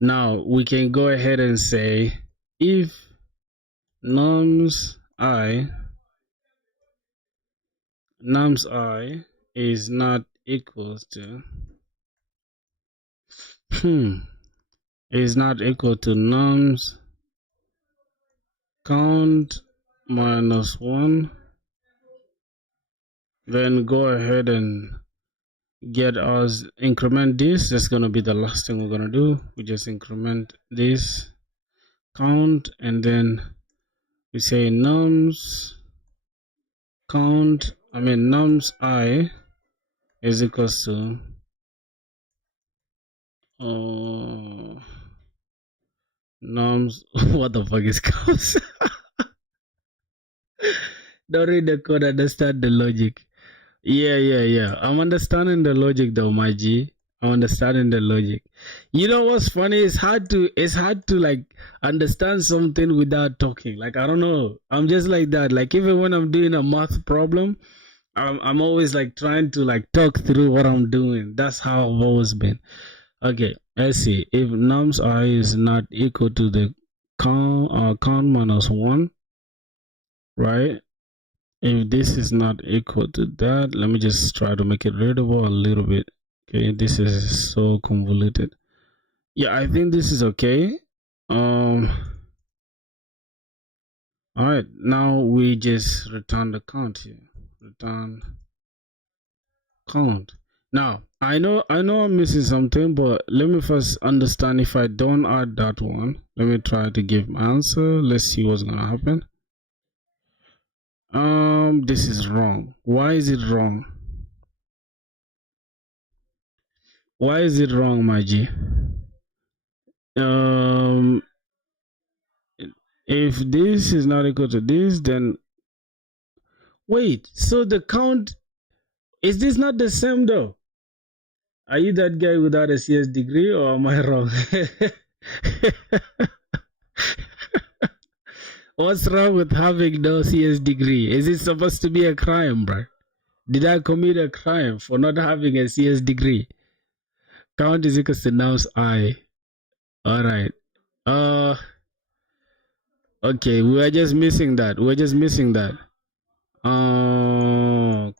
Now we can go ahead and say if nums I is not equals to is not equal to nums count minus 1, then go ahead and get us increment this. That's gonna be the last thing we're gonna do. We just increment this count, and then we say nums count, nums I is equals to nums what the fuck is counts? Don't read the code, understand the logic. Yeah. I'm understanding the logic though, my G. I'm understanding the logic. You know what's funny? It's hard to like understand something without talking. Like, I don't know. I'm just like that. Like, even when I'm doing a math problem, I'm always like trying to like talk through what I'm doing. That's how I've always been. Okay, let's see. If nums I is not equal to the count minus 1, right? If this is not equal to that, let me just try to make it readable a little bit. Okay, this is so convoluted. Yeah, I think this is okay. All right, now we just return the count here. Return count. Now, I know I'm missing something, but let me first understand if I don't add that one. Let me try to give my answer. Let's see what's gonna happen. This is wrong. Why is it wrong? Why is it wrong, my G? If this is not equal to this, then wait. So the count, is this not the same though? Are you that guy without a CS degree, or am I wrong? What's wrong with having no CS degree? Is it supposed to be a crime, bro? Did I commit a crime for not having a CS degree? Count is equal to nouns I. All right. Okay, we are just missing that. We're just missing that.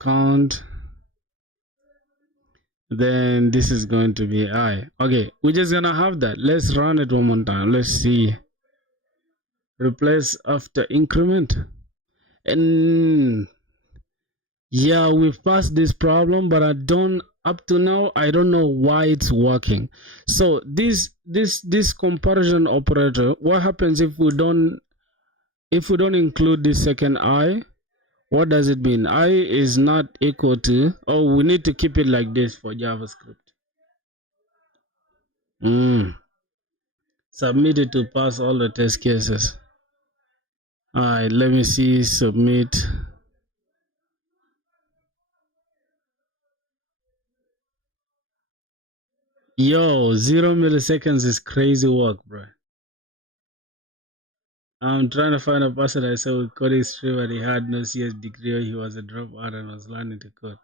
Count. Then this is going to be I. Okay, we're just gonna have that. Let's run it one more time. Let's see. Replace after increment. And yeah, we've passed this problem, but up to now I don't know why it's working. So this comparison operator, what happens if we don't include the second I? What does it mean? I is not equal to, oh, we need to keep it like this for JavaScript. Submit it to pass all the test cases. All right, let me see, submit. Yo, 0 milliseconds is crazy work, bro. I'm trying to find a person I saw with coding stream and he had no CS degree, or he was a dropout and was learning to code.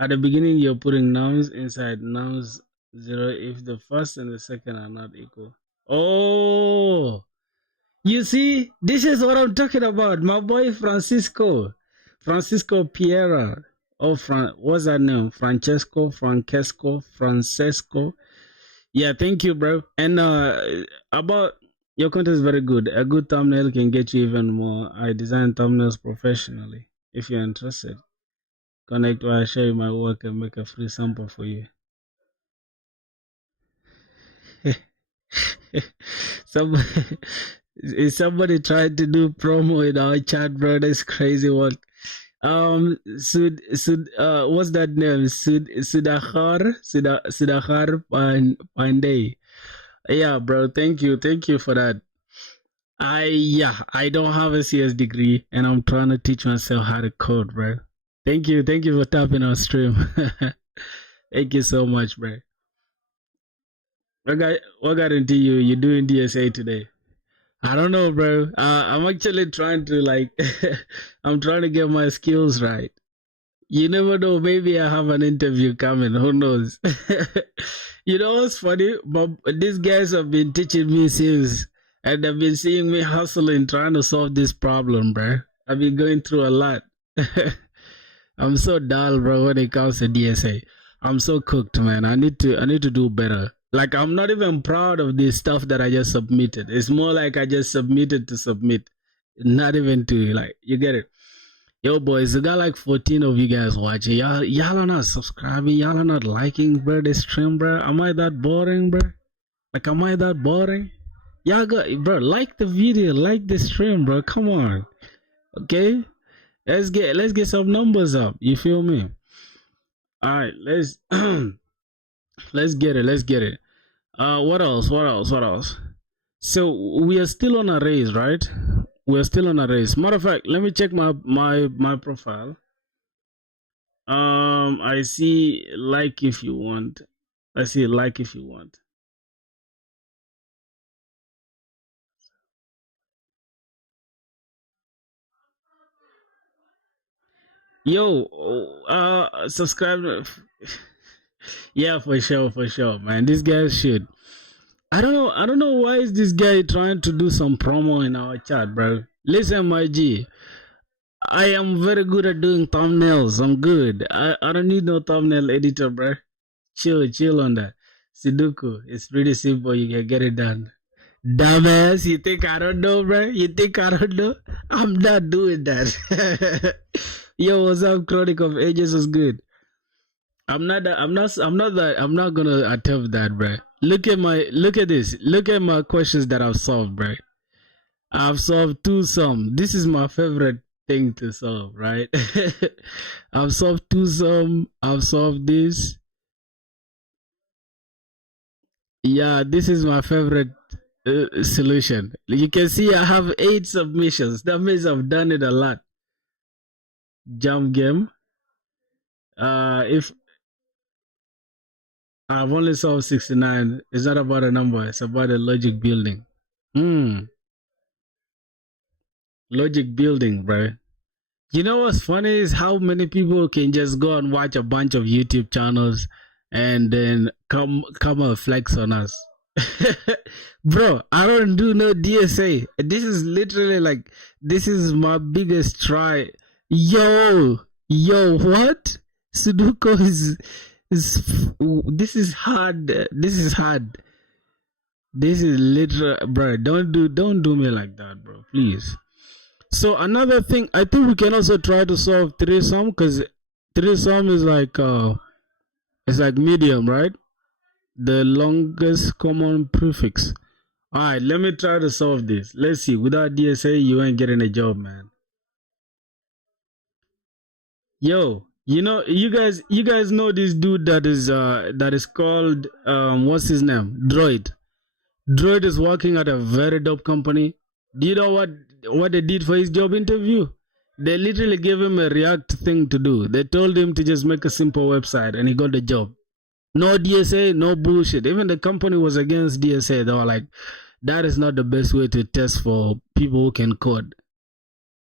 At the beginning, you're putting nouns inside nouns 0 if the first and the second are not equal. Oh, you see, this is what I'm talking about. My boy Francisco Piera. Oh, what's that name? Francesco. Yeah, thank you, bro. And about your content is very good. A good thumbnail can get you even more. I design thumbnails professionally. If you're interested, connect or I show you my work and make a free sample for you. Somebody tried to do promo in our chat, bro. That's crazy one. What's that name? Sudhakar Pandey. Yeah, bro. Thank you for that. I don't have a CS degree, and I'm trying to teach myself how to code, bro. Thank you for tapping on stream. Thank you so much, bro. What got into you doing DSA today? I don't know, bro. I'm actually trying to I'm trying to get my skills right. You never know. Maybe I have an interview coming. Who knows? You know what's funny? These guys have been teaching me since, and they've been seeing me hustling, trying to solve this problem, bro. I've been going through a lot. I'm so dull, bro, when it comes to DSA. I'm so cooked, man. I need to do better. Like, I'm not even proud of the stuff that I just submitted. It's more like I just submitted to submit. Not even to, you get it. Yo, boys, we got like 14 of you guys watching. Y'all are not subscribing. Y'all are not liking, bro, this stream, bro. Am I that boring, bro? Am I that boring? Y'all got, bro, like the video, like the stream, bro. Come on. Okay? Let's get some numbers up. You feel me? All right, let's let's get it. What else? So we are still on a race, right? We're still on a race. Matter of fact, let me check my profile. I see like if you want. Yo, subscribe. Yeah, for sure, man. This guy should. I don't know why is this guy trying to do some promo in our chat, bro. Listen, my G. I am very good at doing thumbnails. I'm good. I don't need no thumbnail editor, bro. Chill on that. Sudoku, it's pretty simple. You can get it done. Dumbass, you think I don't know, bro? You think I don't know? I'm not doing that. Yo, what's up, Chronic of Ages is good. I'm not gonna attempt that, bro. Look at this. Look at my questions that I've solved, bro. I've solved two sum. This is my favorite thing to solve, right? I've solved two sum. I've solved this. Yeah, this is my favorite solution. You can see I have 8 submissions. That means I've done it a lot. Jump game. If I've only solved 69, it's not about a number. It's about a logic building. Logic building, bro. You know what's funny is how many people can just go and watch a bunch of YouTube channels and then come and flex on us. Bro, I don't do no DSA. This is literally like this is my biggest try. Yo, what? Sudoku is this is hard. This is hard. This is literal, bro. Don't do me like that, bro. Please. So another thing, I think we can also try to solve threesome because threesome is like it's like medium, right? The longest common prefix. All right, let me try to solve this. Let's see. Without DSA, you ain't getting a job, man. Yo, you guys know this dude that is called what's his name? Droid. Droid is working at a very dope company. Do you know what they did for his job interview? They literally gave him a React thing to do. They told him to just make a simple website and he got the job. No DSA, no bullshit. Even the company was against DSA. They were like, that is not the best way to test for people who can code.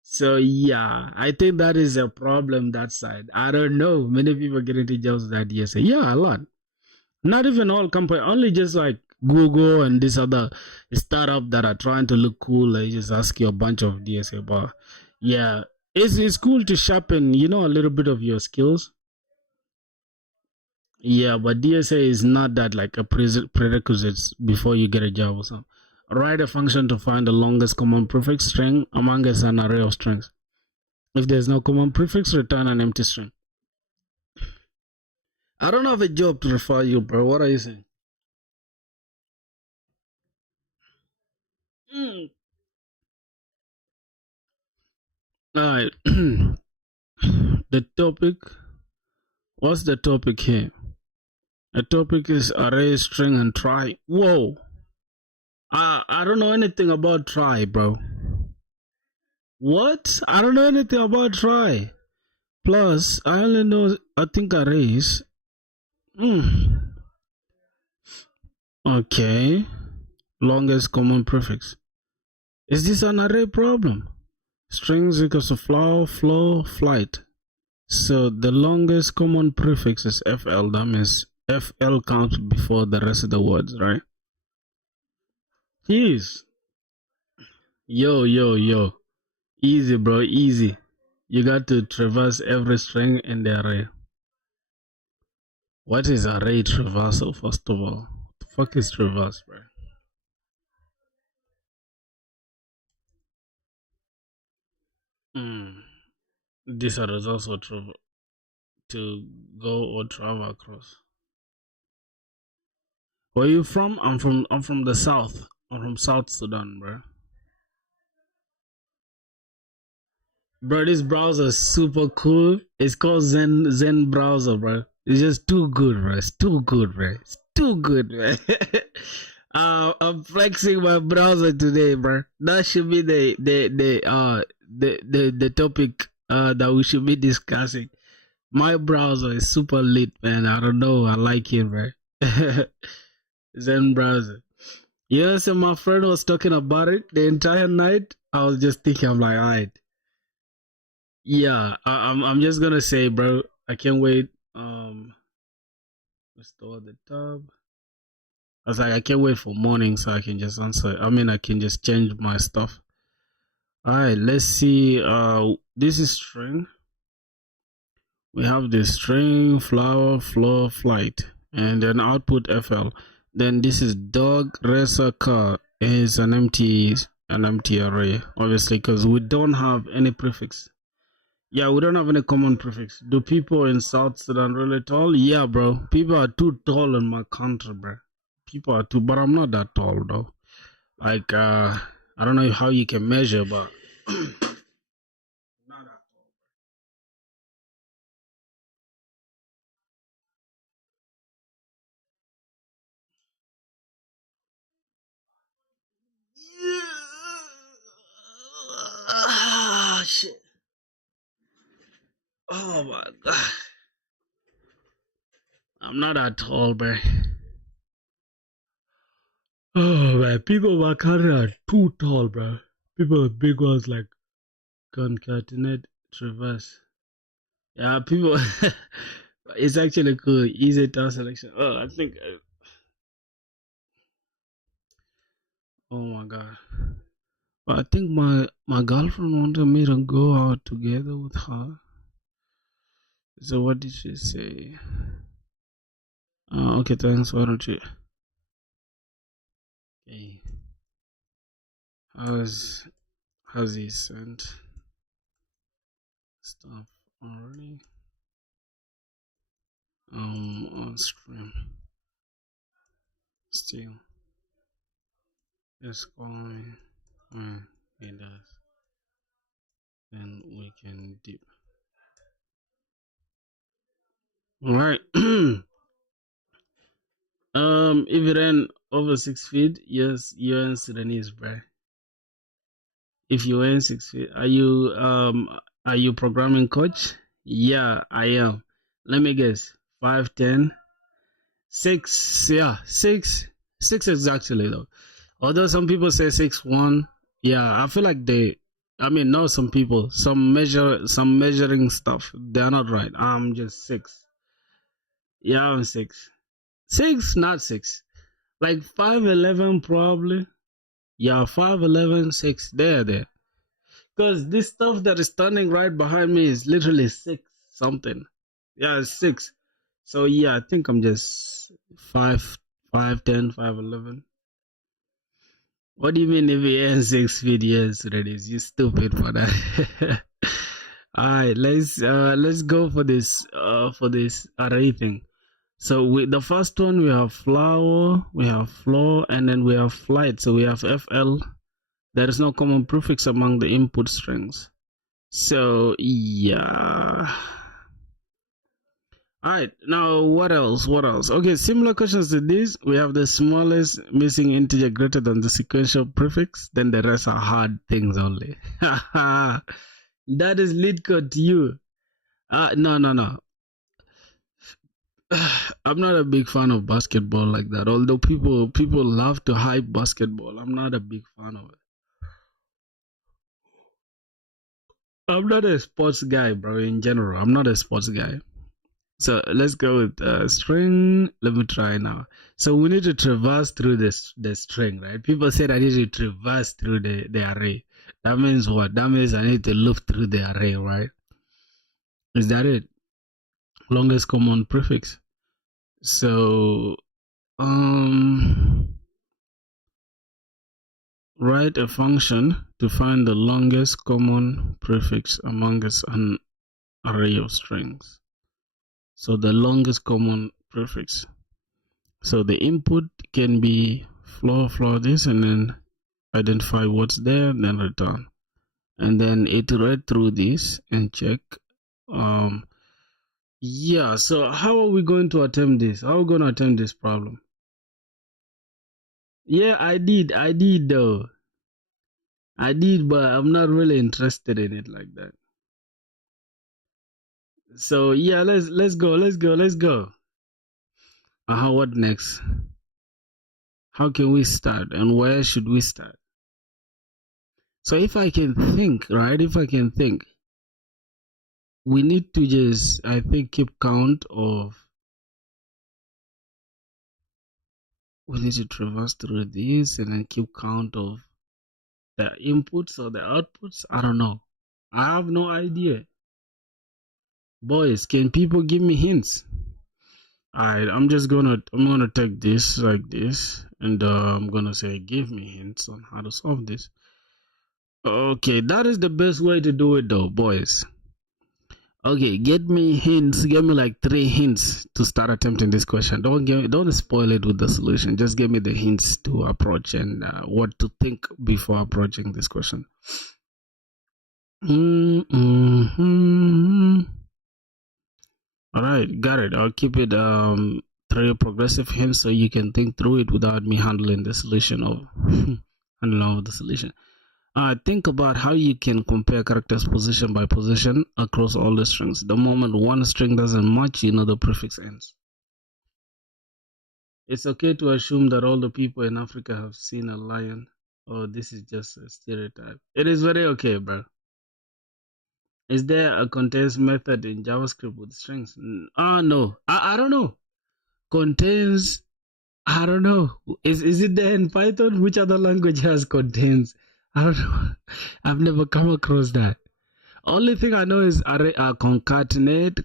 So yeah, I think that is a problem that side. I don't know. Many people get into jobs with that DSA. Yeah, a lot. Not even all companies, only just like Google and this other startup that are trying to look cool. They just ask you a bunch of DSA. But yeah, it's cool to sharpen, a little bit of your skills. Yeah, but DSA is not that like a prerequisite before you get a job or something. Write a function to find the longest common prefix string among an array of strings. If there's no common prefix, return an empty string. I don't have a job to refer you, bro. What are you saying? All right. The topic. What's the topic here? The topic is array, string, and try. Whoa. I don't know anything about try, bro. What? I don't know anything about try. Plus, I only know, I think arrays. Okay. Longest common prefix. Is this an array problem? Strings equals to flow, flight. So the longest common prefix is FL. That means FL comes before the rest of the words, right? Jeez. Yo. Easy, bro. Easy. You got to traverse every string in the array. What is array traversal, first of all? What the fuck is traverse, bro? This is also to go or travel across. Where you from? I'm from the south. I'm from South Sudan, bro. Bro, this browser is super cool. It's called Zen browser, bro. It's just too good, bro. It's too good, bro. It's too good, bro. I'm flexing my browser today, bro. That should be the topic that we should be discussing. My browser is super lit, man. I don't know. I like it, bro. Zen browser. So my friend was talking about it the entire night. I was just thinking, I'm like, alright. Yeah, I'm just gonna say, bro, I can't wait. Restore the tab. I was like, I can't wait for morning so I can just answer. I mean, I can just change my stuff. All right, let's see. This is string. We have the string, flower, floor, flight, and then output FL. Then this is dog, racer, car is an empty array, obviously, because we don't have any prefix. Yeah, we don't have any common prefix. Do people in South Sudan really tall? Yeah, bro. People are too tall in my country, bro. People are too, but I'm not that tall though. Like, I don't know how you can measure, but not that tall. Ah, shit. Oh my god. I'm not that tall, bro. Oh man, people in my country are too tall, bro. People with big ones like concatenate, traverse. Yeah, people. It's actually cool. Easy task selection. Oh, I think. Oh my god. I think my girlfriend wanted me to go out together with her. So what did she say? Okay, thanks. Why don't you? Okay. Has he sent stuff already? On stream. Still. Just call me when he does. Then we can dip. Alright. If you ran over 6 feet, yes, you're in Sudanese, bro. If you earn 6 feet, are you programming coach? Yeah, I am. Let me guess. 5'10", 6, yeah, 6 exactly though. Although some people say 6'1", yeah, I feel like not some people, some measuring stuff, they're not right. I'm just 6. Yeah, I'm 6. 6, not 6. Like 5'11" probably. Yeah, 5'11", 6. There. Because this stuff that is standing right behind me is literally 6 something. Yeah, it's 6. So yeah, I think I'm just 5'10", 5'11". What do you mean if he earns 6 feet? Yes, Redis, you stupid for that. Alright, let's go for this array thing. So with the first one we have flower, we have floor, and then we have flight. So we have FL. There is no common prefix among the input strings. So yeah. Alright, now what else? Okay, similar questions to this. We have the smallest missing integer greater than the sequential prefix, then the rest are hard things only. That is lead code to you. No. I'm not a big fan of basketball like that. Although people love to hype basketball, I'm not a big fan of it. I'm not a sports guy, bro. In general, I'm not a sports guy. So let's go with string. Let me try now. So we need to traverse through the string, right? People said I need to traverse through the array. That means what? That means I need to loop through the array, right? Is that it? Longest common prefix. So write a function to find the longest common prefix amongst an array of strings. So the longest common prefix. So the input can be floor this, and then identify what's there, and then return. And then iterate through this and check. Yeah, so how are we going to attempt this? How are we going to attempt this problem? Yeah, I did though. I did, but I'm not really interested in it like that. So yeah, let's go. What next? How can we start, and where should we start? So if I can think, right? We need to just, I think, keep count of. We need to traverse through this and then keep count of the inputs or the outputs. I don't know. I have no idea. Boys, can people give me hints? Alright, I'm gonna take this like this, and I'm gonna say give me hints on how to solve this. Okay, that is the best way to do it though, boys. Okay, get me hints. Give me like 3 hints to start attempting this question. Don't spoil it with the solution. Just give me the hints to approach and what to think before approaching this question. Mm-hmm. All right, got it. I'll keep it 3 progressive hints so you can think through it without me handling the solution of handling the solution. Think about how you can compare characters position by position across all the strings. The moment one string doesn't match, you know the prefix ends. It's okay to assume that all the people in Africa have seen a lion. Oh, this is just a stereotype. It is very okay, bro. Is there a contains method in JavaScript with strings? No. I don't know. Contains, I don't know. Is it there in Python? Which other language has contains? I don't know. I've never come across that. Only thing I know is concatenate,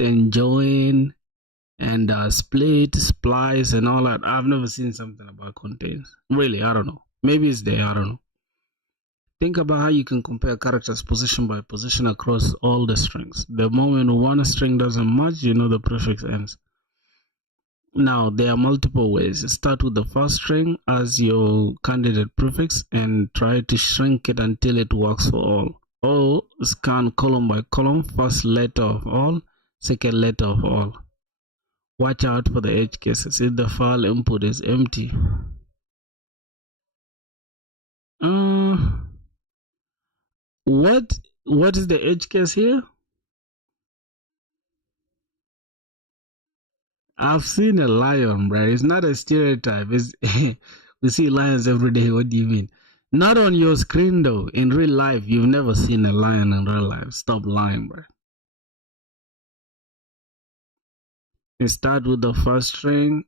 and join, and split, splice, and all that. I've never seen something about contains. Really, I don't know. Maybe it's there. I don't know. Think about how you can compare characters position by position across all the strings. The moment one string doesn't match, you know the prefix ends. Now, there are multiple ways. Start with the first string as your candidate prefix and try to shrink it until it works for all. Or scan column by column, first letter of all, second letter of all. Watch out for the edge cases if the file input is empty. What is the edge case here? I've seen a lion, bro. It's not a stereotype. It's we see lions every day. What do you mean? Not on your screen though. In real life, you've never seen a lion in real life. Stop lying, bro. You start with the first string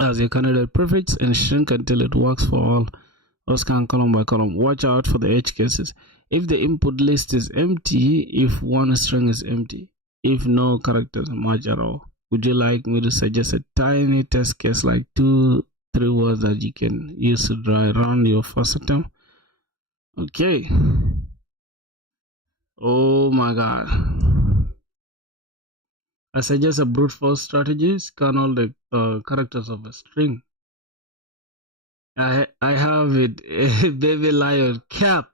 as your candidate prefix and shrink until it works for all. Or scan column by column. Watch out for the edge cases. If the input list is empty, if one string is empty, if no characters match at all. Would you like me to suggest a tiny test case like 2-3 words that you can use to dry around your first attempt? Okay. Oh my god. I suggest a brute force strategy. Scan all the characters of a string. I have it. Baby lion cap.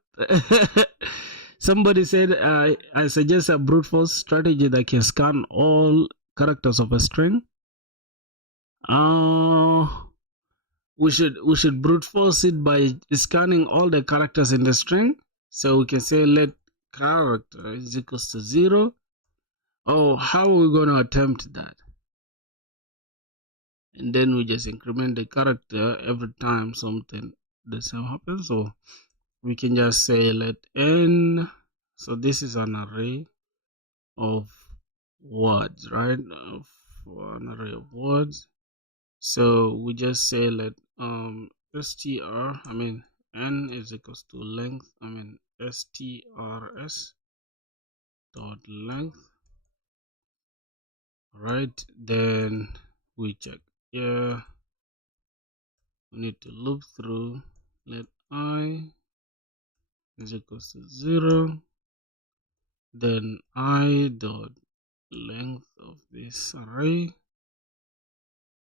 Somebody said I suggest a brute force strategy that can scan all characters of a string. We should brute force it by scanning all the characters in the string. So we can say let character is equals to 0. Oh, how are we going to attempt that? And then we just increment the character every time something the same happens. So we can just say let n. So this is an array of words, right? For an array of words. So we just say let str, n is equals to length, strs dot length. Right, then we check here. We need to loop through let I is equals to 0. Then I dot length of this array,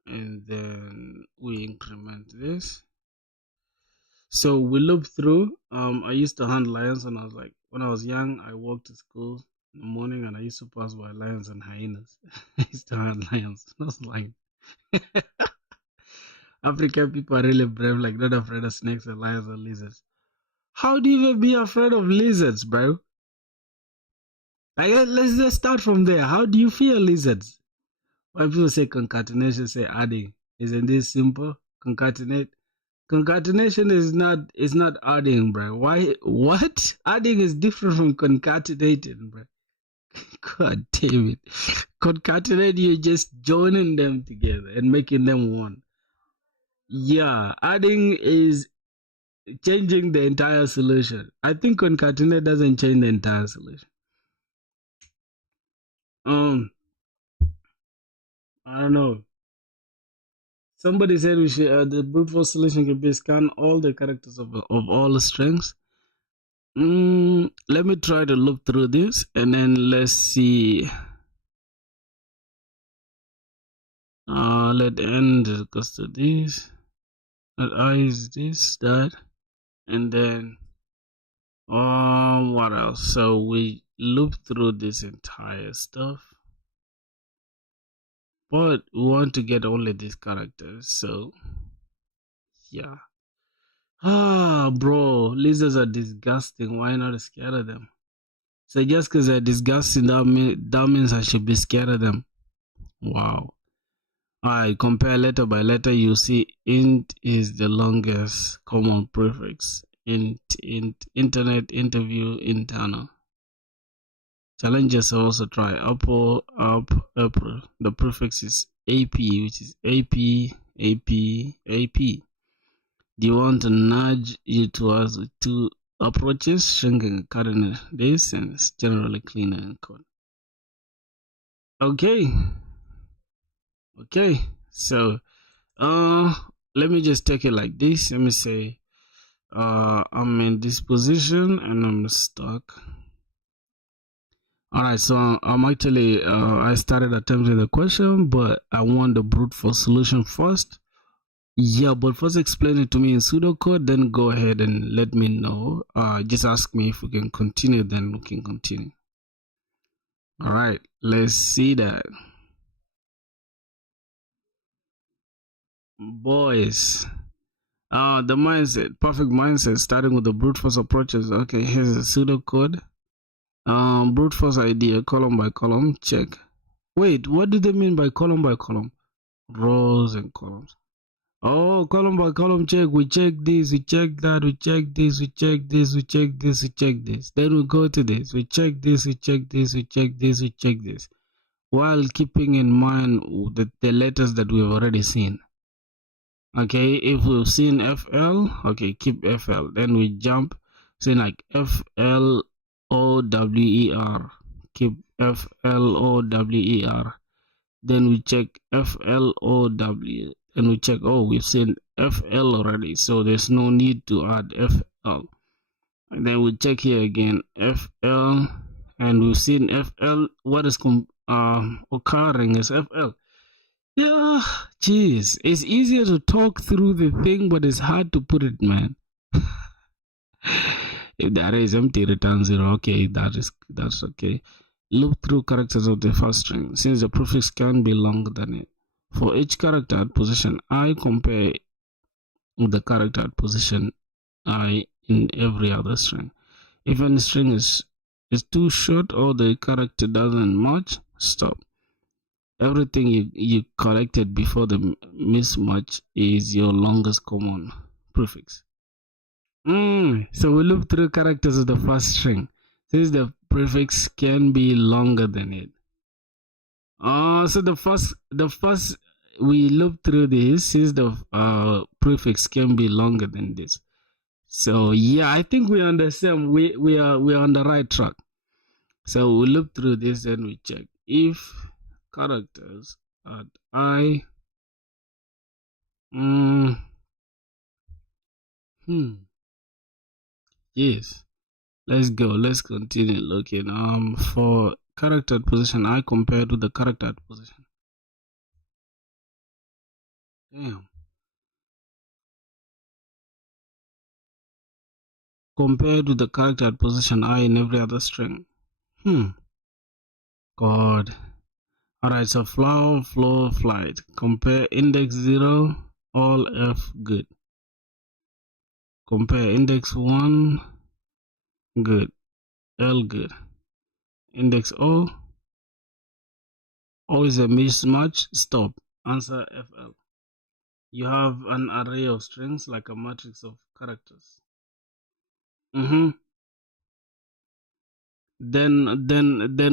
and then we increment this. So we loop through. I used to hunt lions when I was young. I walked to school in the morning and I used to pass by lions and hyenas. I used to hunt lions. I was lying. African people are really brave, like not afraid of snakes or lions or lizards. How do you even be afraid of lizards, bro? Let's just start from there. How do you fear lizards? When people say concatenation, say adding. Isn't this simple? Concatenate. Concatenation is not adding, bro. Why? What? Adding is different from concatenating, bro. God damn it. Concatenate, you're just joining them together and making them one. Yeah, adding is changing the entire solution. I think concatenate doesn't change the entire solution. I don't know. Somebody said we should the brute force solution can be scan all the characters of all strings. Let me try to look through this and then let's see. Let n goes to this. Let I is this, that, and then what else? So we loop through this entire stuff, but we want to get only these characters. So yeah. Bro, lizards are disgusting. Why not scared of them? So just because they're disgusting, that means I should be scared of them. Wow. Alright, compare letter by letter. You see int is the longest common prefix. Int, internet, interview, internal. Challenges also try Apple, April. The prefix is AP, which is AP. Do you want to nudge you towards with two approaches? Shrinking and cutting this, and it's generally cleaner and code. Okay. So let me just take it like this. Let me say I'm in this position and I'm stuck. Alright, so I'm actually I started attempting the question, but I want the brute force solution first. Yeah, but first explain it to me in pseudocode, then go ahead and let me know. Just ask me if we can continue, then we can continue. Alright, let's see that. Boys, the mindset, perfect mindset, starting with the brute force approaches. Okay, here's the pseudocode. Brute force idea, column by column, check. Wait, what do they mean by column by column? Rows and columns. Oh, column by column check. We check this, we check that, we check this, we check this, we check this, we check this. Then we go to this. We check this, we check this, we check this, we check this. While keeping in mind the letters that we've already seen. Okay, if we've seen FL, okay, keep FL. Then we jump, say like FLOWER. Keep FLOWER. Then we check FLOW. And we check, oh, we've seen FL already, so there's no need to add FL. And then we check here again, FL, and we've seen FL. What is occurring is FL. Yeah, jeez, it's easier to talk through the thing, but it's hard to put it, man. If the array is empty, return 0. Okay, that's okay. Loop through characters of the first string, since the prefix can be longer than it. For each character at position I, compare the character at position I in every other string. If any string is too short or the character doesn't match, stop. Everything you collected before the mismatch is your longest common prefix. So we loop through characters of the first string, since the prefix can be longer than it. So the first we loop through this, since the prefix can be longer than this. So yeah, I think we understand. We are on the right track. So we loop through this, and we check if characters at I. Yes. Let's go. Let's continue looking. For character at position I compared to the character at position. Damn. Compared to the character at position I in every other string. God. Alright, so flower, flow, flight. Compare index 0, all F, good. Compare index 1, good. L, good. Index O is a mismatch, stop. Answer FL. You have an array of strings like a matrix of characters. Then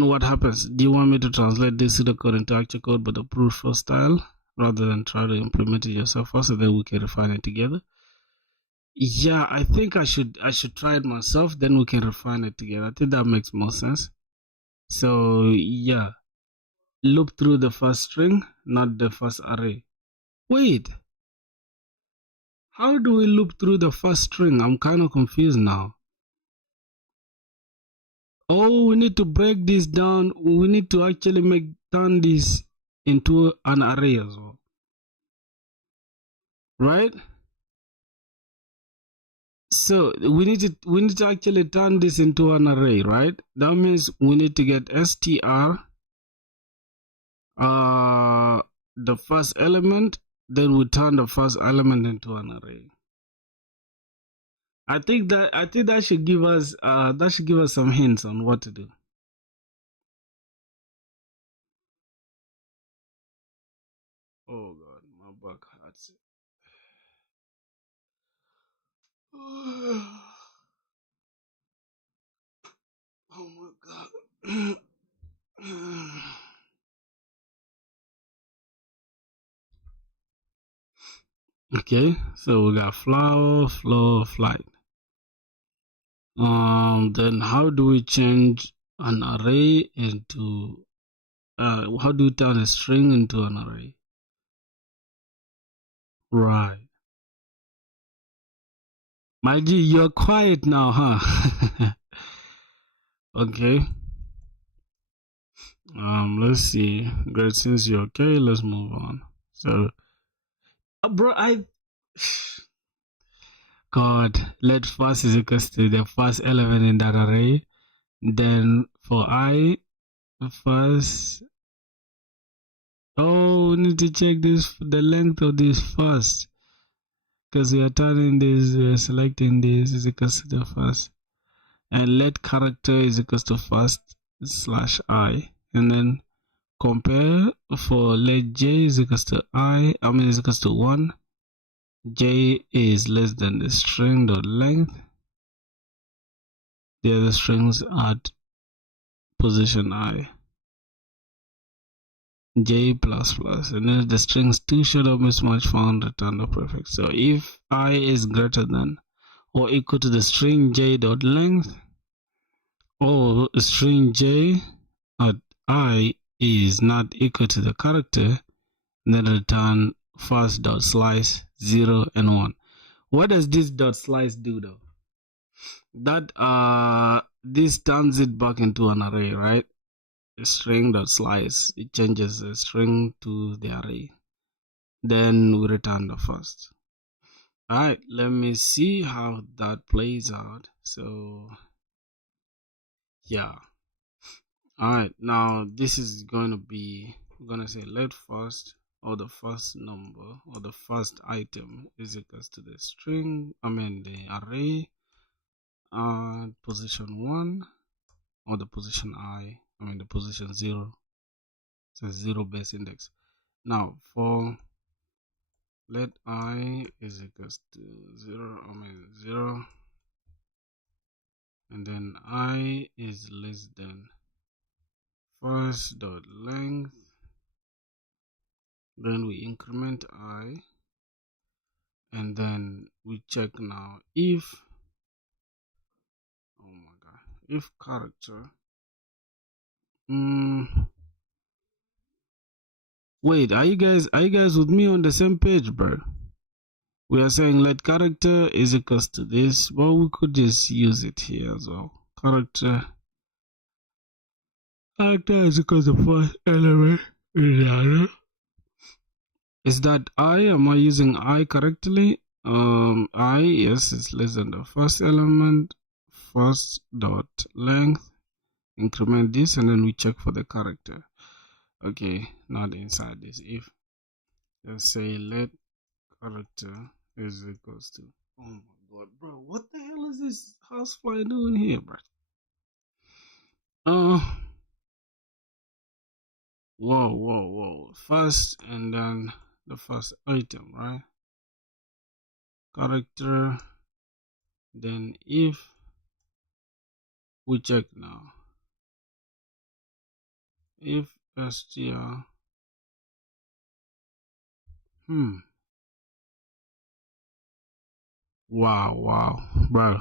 what happens? Do you want me to translate this pseudocode into actual code but the brute force style rather than try to implement it yourself first, and then we can refine it together? Yeah, I should try it myself, then we can refine it together. I think that makes more sense. So yeah, loop through the first string, not the first array. Wait, how do we loop through the first string? I'm kind of confused now. Oh, we need to break this down. We need to actually turn this into an array as well, right? So we need to actually turn this into an array, right? That means we need to get str the first element, then we turn the first element into an array. I think that should give us some hints on what to do. Oh god, my back hurts. Oh my god. Okay, so we got flower, flow, flight. Then how do we change an array into how do we turn a string into an array? Right. My G, you're quiet now, huh? Okay. Let's see. Great, since you're okay, let's move on. So, bro, God, let first is equals to the first element in that array. Then for I, first. Oh, we need to check this, the length of this first. Because we are turning this, we are selecting this is equals to the first. And let character is equals to first slash I. And then compare for let j is equals to is equals to 1. J is less than the string dot length. The other strings at position I. J plus plus, and then the strings 2 should have mismatch found, return the prefix. So if I is greater than or equal to the string j dot length, or string j at I is not equal to the character, then return first dot slice 0 and 1. What does this dot slice do though? That this turns it back into an array, right? A string dot slice, it changes the string to the array. Then we return the first. Alright, let me see how that plays out. So yeah. Alright, now this is going to be, we're going to say let first, or the first number, or the first item is equals to the string, the array, position 1, or the position the position 0, so 0 base index. Now for let I is equals to 0, and then I is less than first dot length, then we increment I, and then we check now if, oh my god, if character, wait, are you guys with me on the same page, bro? We are saying let character is equals to this, but we could just use it here as well. Character is equals to first element in the array. Is that I? Am I using I correctly? I, yes, it's less than the first element, first dot length, increment this, and then we check for the character. Okay, not inside this. If, let's say let character is equals to, oh my god, bro, what the hell is this housefly doing here, bro? Whoa. First, and then the first item, right? Character, then if we check now, if str, Wow, bro.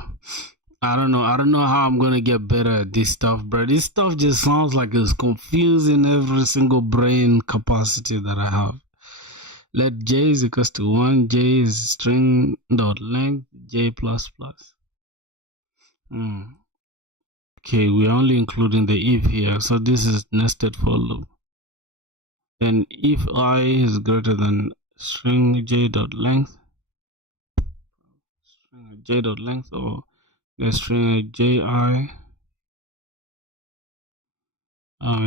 I don't know how I'm gonna get better at this stuff, bro. This stuff just sounds like it's confusing every single brain capacity that I have. Let j is equals to 1, j is string dot length, j plus plus. Okay, we're only including the if here, so this is nested for loop. Then if I is greater than string j dot length, or the string ji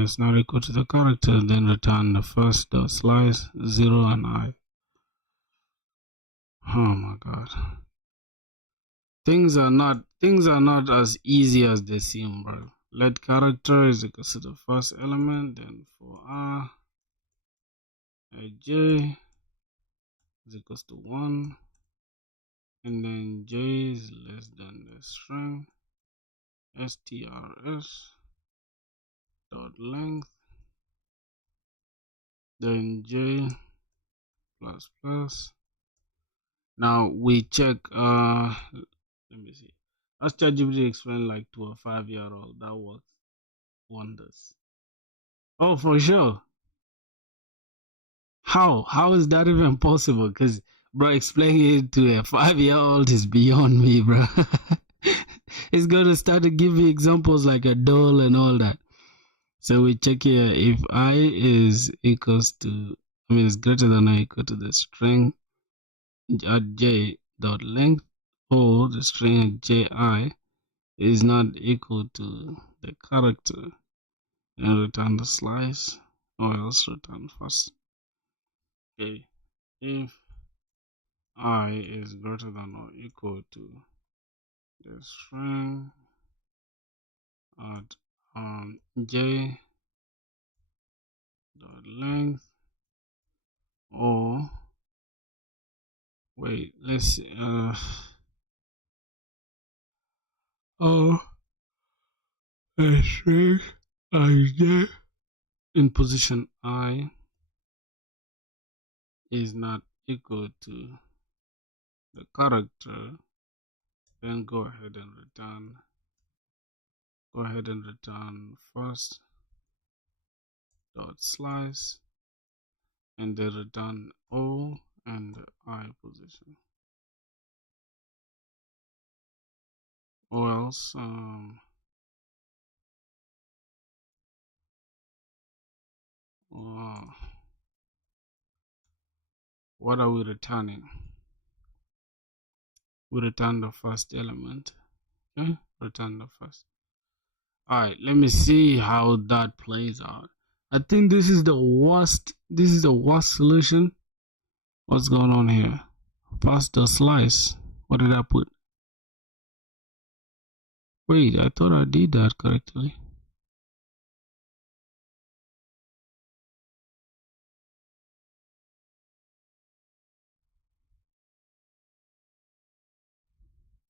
is not equal to the character, then return the first dot slice 0 and I. Oh my god. Things are not as easy as they seem, bro. Let character is equal to the first element, then for r j is equals to 1, and then j is less than the string strs dot length, then j plus plus. Now we check let me see. As ChatGPT explained like to a 5-year-old, that works wonders. Oh, for sure. How is that even possible? Because bro, explaining it to a 5-year-old is beyond me, bro. It's gonna start to give me examples like a doll and all that. So we check here if I is equals to, is greater than or equal to the string at j dot length, or the string at ji is not equal to the character, and return the slice, or else return first. Okay, if I is greater than or equal to the string at j dot length, or wait, let's see, or the string at j in position I is not equal to the character, then go ahead and return first dot slice, and then return O and I position, or else what are we returning? We return the first element. Okay, return the first. All right, let me see how that plays out. I think this is the worst. This is the worst solution. What's going on here? First the slice. What did I put? Wait, I thought I did that correctly.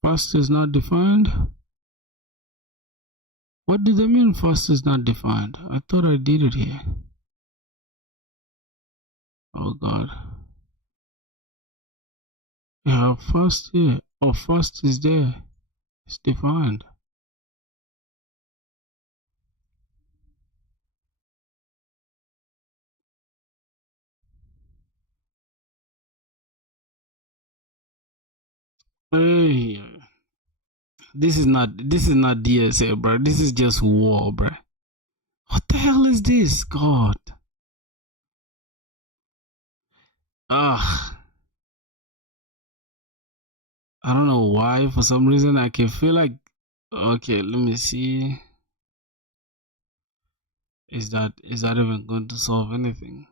First is not defined. What do they mean first is not defined? I thought I did it here. Oh god. Yeah, first here. Oh, first is there. It's defined. Hey, this is not DSA, bro. This is just war, bro. What the hell is this? God. Ah. I don't know why. For some reason, I can feel like. Okay, let me see. Is that even going to solve anything?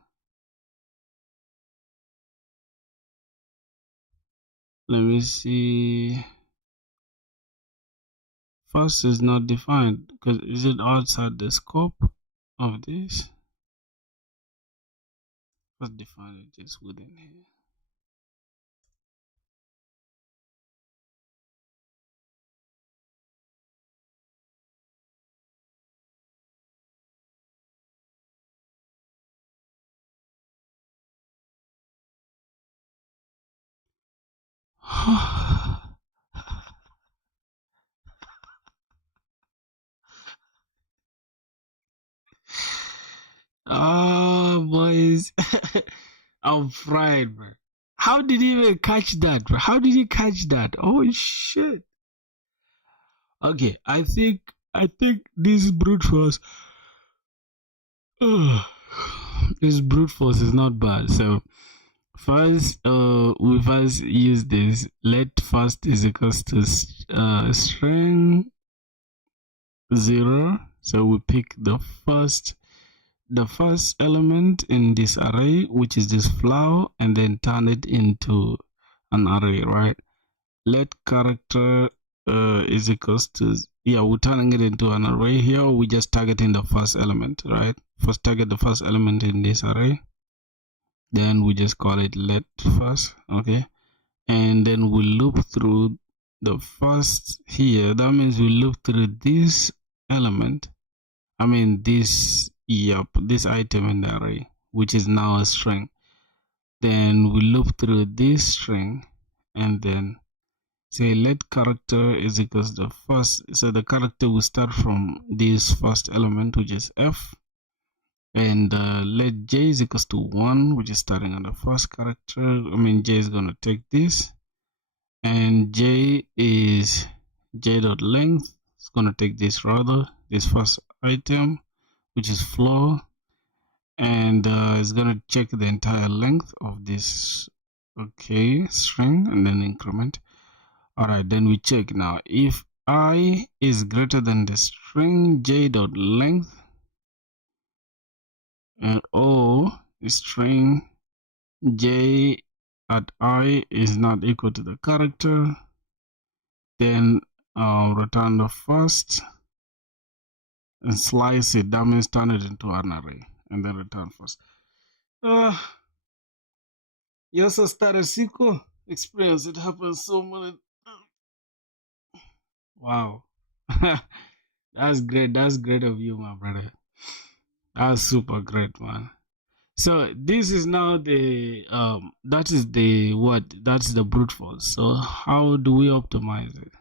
Let me see. First is not defined because is it outside the scope of this? Let's define it just within here. Oh, boys. I'm fried, bro. How did he even catch that, bro? How did he catch that? Oh, shit. Okay, I think this brute force this brute force is not bad. So first we first use this let first is equals to string 0. So we pick the first element in this array, which is this flower, and then turn it into an array, right? Let character is equals to, yeah, we're turning it into an array here. We just targeting the first element, right? First target the first element in this array, then we just call it let first, okay? And then we loop through the first here. That means we loop through this element, I mean this item in the array, which is now a string. Then we loop through this string and then say let character is equals to the first. So the character will start from this first element, which is f, and let j is equals to 1, which is starting on the first character. I mean j is going to take this, and j is j dot length. It's going to take this rather, this first item, which is floor, and it's going to check the entire length of this, okay, string, and then increment. All right, then we check now if I is greater than the string j dot length and o string j at I is not equal to the character, then return the first and slice it. That means turn it into an array and then return first. You also started SQL experience. It happens so many. Wow. That's great. That's great of you, my brother. That's super great, man. So this is now the that is the what? That's the brute force. So how do we optimize it?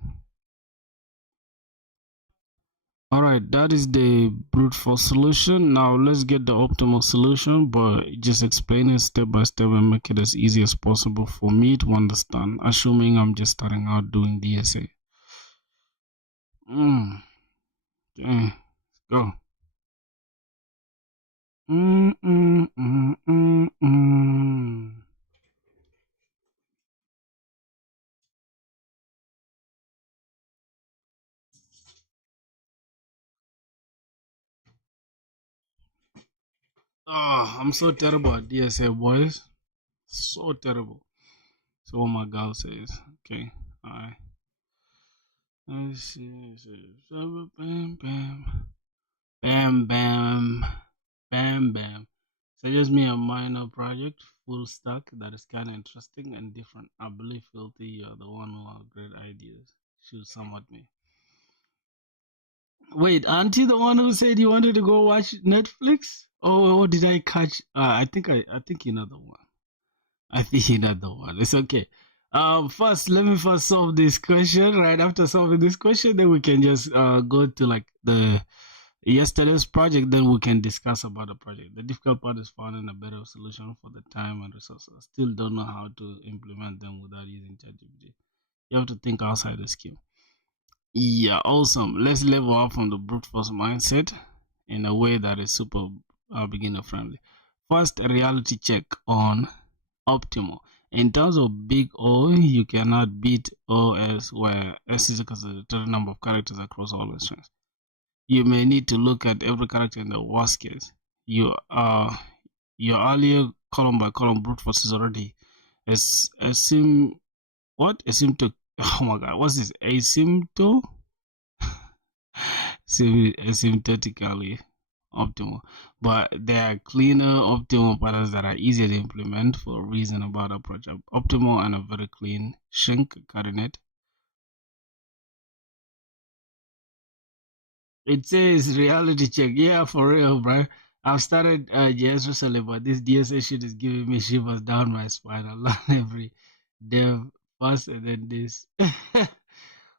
All right, that is the brute force solution. Now let's get the optimal solution, but just explain it step by step and make it as easy as possible for me to understand, assuming I'm just starting out doing DSA. Okay, go. Oh, I'm so terrible at DSA, boys. So terrible. So what my gal says. Okay, alright. Let's see. Bam, bam. Bam, bam. Bam, bam. Suggest me a minor project, full stack, that is kind of interesting and different. I believe, Filthy, you're the one who has great ideas. Shoot some at me. Wait, aren't you the one who said you wanted to go watch Netflix? Oh, did I catch? I think you know the one. I think you know the one. It's okay. First, let me first solve this question. Right after solving this question, then we can just go to like the yesterday's project. Then we can discuss about the project. The difficult part is finding a better solution for the time and resources. Still don't know how to implement them without using ChatGPT. You have to think outside the scheme. Yeah, awesome. Let's level up from the brute force mindset in a way that is super beginner friendly. First, a reality check on optimal. In terms of big O, you cannot beat OS where S is equal to the total number of characters across all the strings. You may need to look at every character in the worst case. Your earlier column by column brute force is already asymptotic. Oh my god, what's this? Asymptotically optimal, but there are cleaner optimal patterns that are easier to implement for a reason about approach. Optimal and a very clean shrink coordinate. It says reality check. Yeah, for real, bro. I've started JS recently, but this DSA shit is giving me shivers down my spine. I learn every dev first and then this.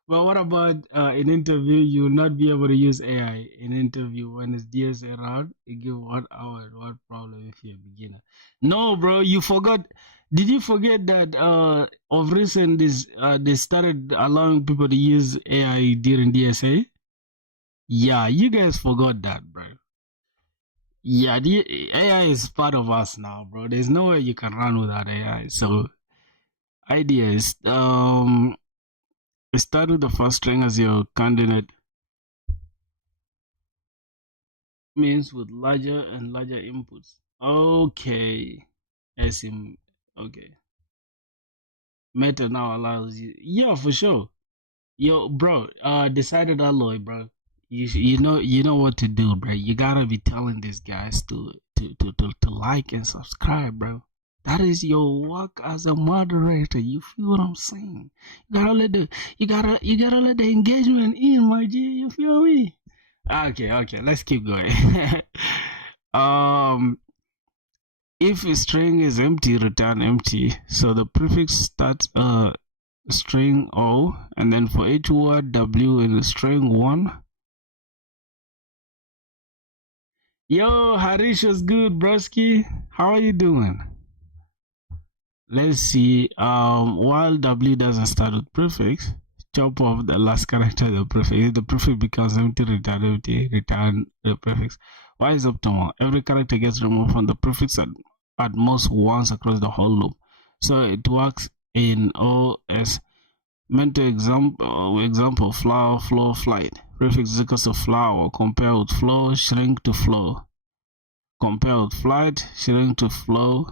But what about in interview? You will not be able to use AI in interview when it's DSA round. You give 1 hour. What problem if you're a beginner? No, bro, you forgot. Did you forget that of recent this they started allowing people to use AI during DSA? Yeah, you guys forgot that, bro. Yeah, the AI is part of us now, bro. There's no way you can run without AI. So idea is start with the first string as your candidate means with larger and larger inputs. Okay. Okay. Meta now allows you, yeah, for sure. Yo, bro, decided alloy, bro. You know what to do, bro. You gotta be telling these guys to like and subscribe, bro. That is your work as a moderator. You feel what I'm saying? You gotta let the engagement in, my G. You feel me? Okay. Let's keep going. um, if a string is empty, return empty. So the prefix starts string O, and then for each word W in the string 1. Yo, Harish was good, broski. How are you doing? Let's see. While W doesn't start with prefix, chop off the last character of the prefix. If the prefix becomes empty, return the prefix. Why is optimal? Every character gets removed from the prefix at most once across the whole loop. So it works in OS. Meant to example flower, flow, flight. Prefix is equals to flower. Compare with flow, shrink to flow. Compare with flight, shrink to flow.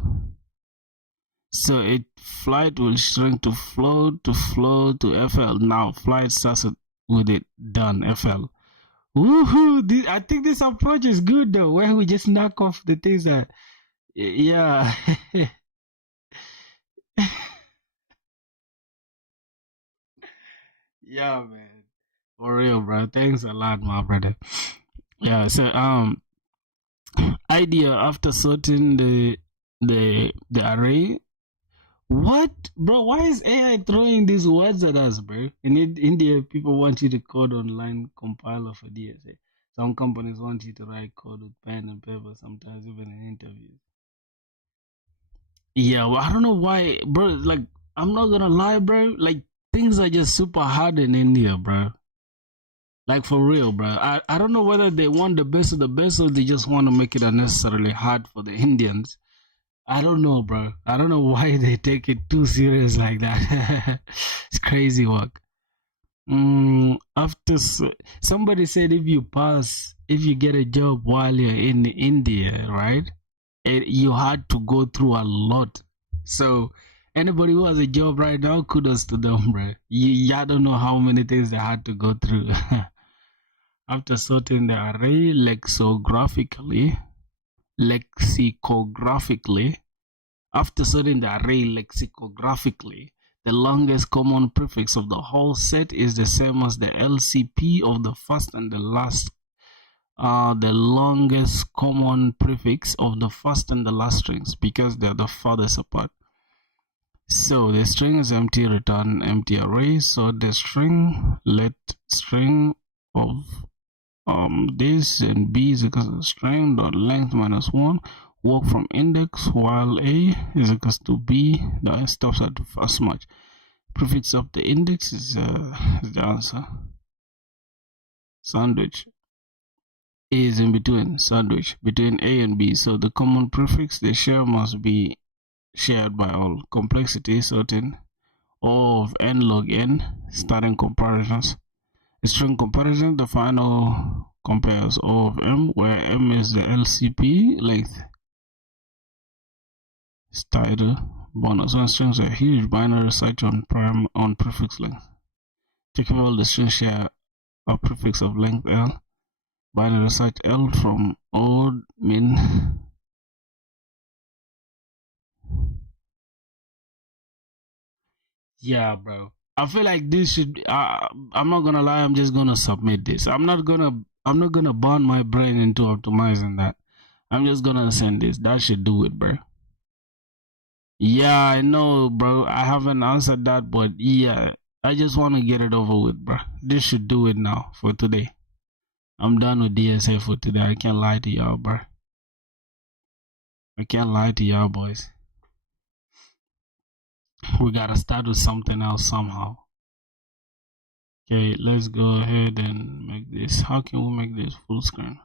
So it flight will shrink to flow to FL. Now flight starts with it done FL. Woohoo! I think this approach is good though, where we just knock off the things that, yeah. Yeah, man. For real, bro. Thanks a lot, my brother. Yeah. So idea after sorting the array. What, bro? Why is AI throwing these words at us, bro? In India, people want you to code online compiler for DSA. Some companies want you to write code with pen and paper. Sometimes even in interviews. Yeah, well, I don't know why, bro. Like, I'm not gonna lie, bro. Like, things are just super hard in India, bro. Like for real, bro. I don't know whether they want the best of the best or they just want to make it unnecessarily hard for the Indians. I don't know, bro. I don't know why they take it too serious like that. It's crazy work. After somebody said if you get a job while you're in India, right? You had to go through a lot. So anybody who has a job right now, kudos to them, bro. You don't know how many things they had to go through. After sorting the array lexicographically, after sorting the array lexicographically, the longest common prefix of the whole set is the same as the LCP of the first and the last. The longest common prefix of the first and the last strings because they're the farthest apart. So the string is empty, return empty array. So the string, let string of this and b is equal to string dot length minus 1 work from index while a is equals to b that stops at the first match. Prefix of the index is the answer. Sandwich is in between, sandwich between a and b, so the common prefix they share must be shared by all. Complexity sorting O of n log n, starting comparisons. String comparison, the final compares O of m, where m is the LCP length. Title bonus. When strings are huge, binary search on prefix length. Check if all the strings share a prefix of length L. Binary search L from odd min. Yeah, bro. I feel like this should. I'm not gonna lie. I'm just gonna submit this. I'm not gonna burn my brain into optimizing that. I'm just gonna send this. That should do it, bro. Yeah, I know, bro. I haven't answered that, but yeah, I just want to get it over with, bro. This should do it now for today. I'm done with DSA for today. I can't lie to y'all, bro. I can't lie to y'all, boys. We gotta start with something else somehow. Okay, let's go ahead and make this. How can we make this full screen?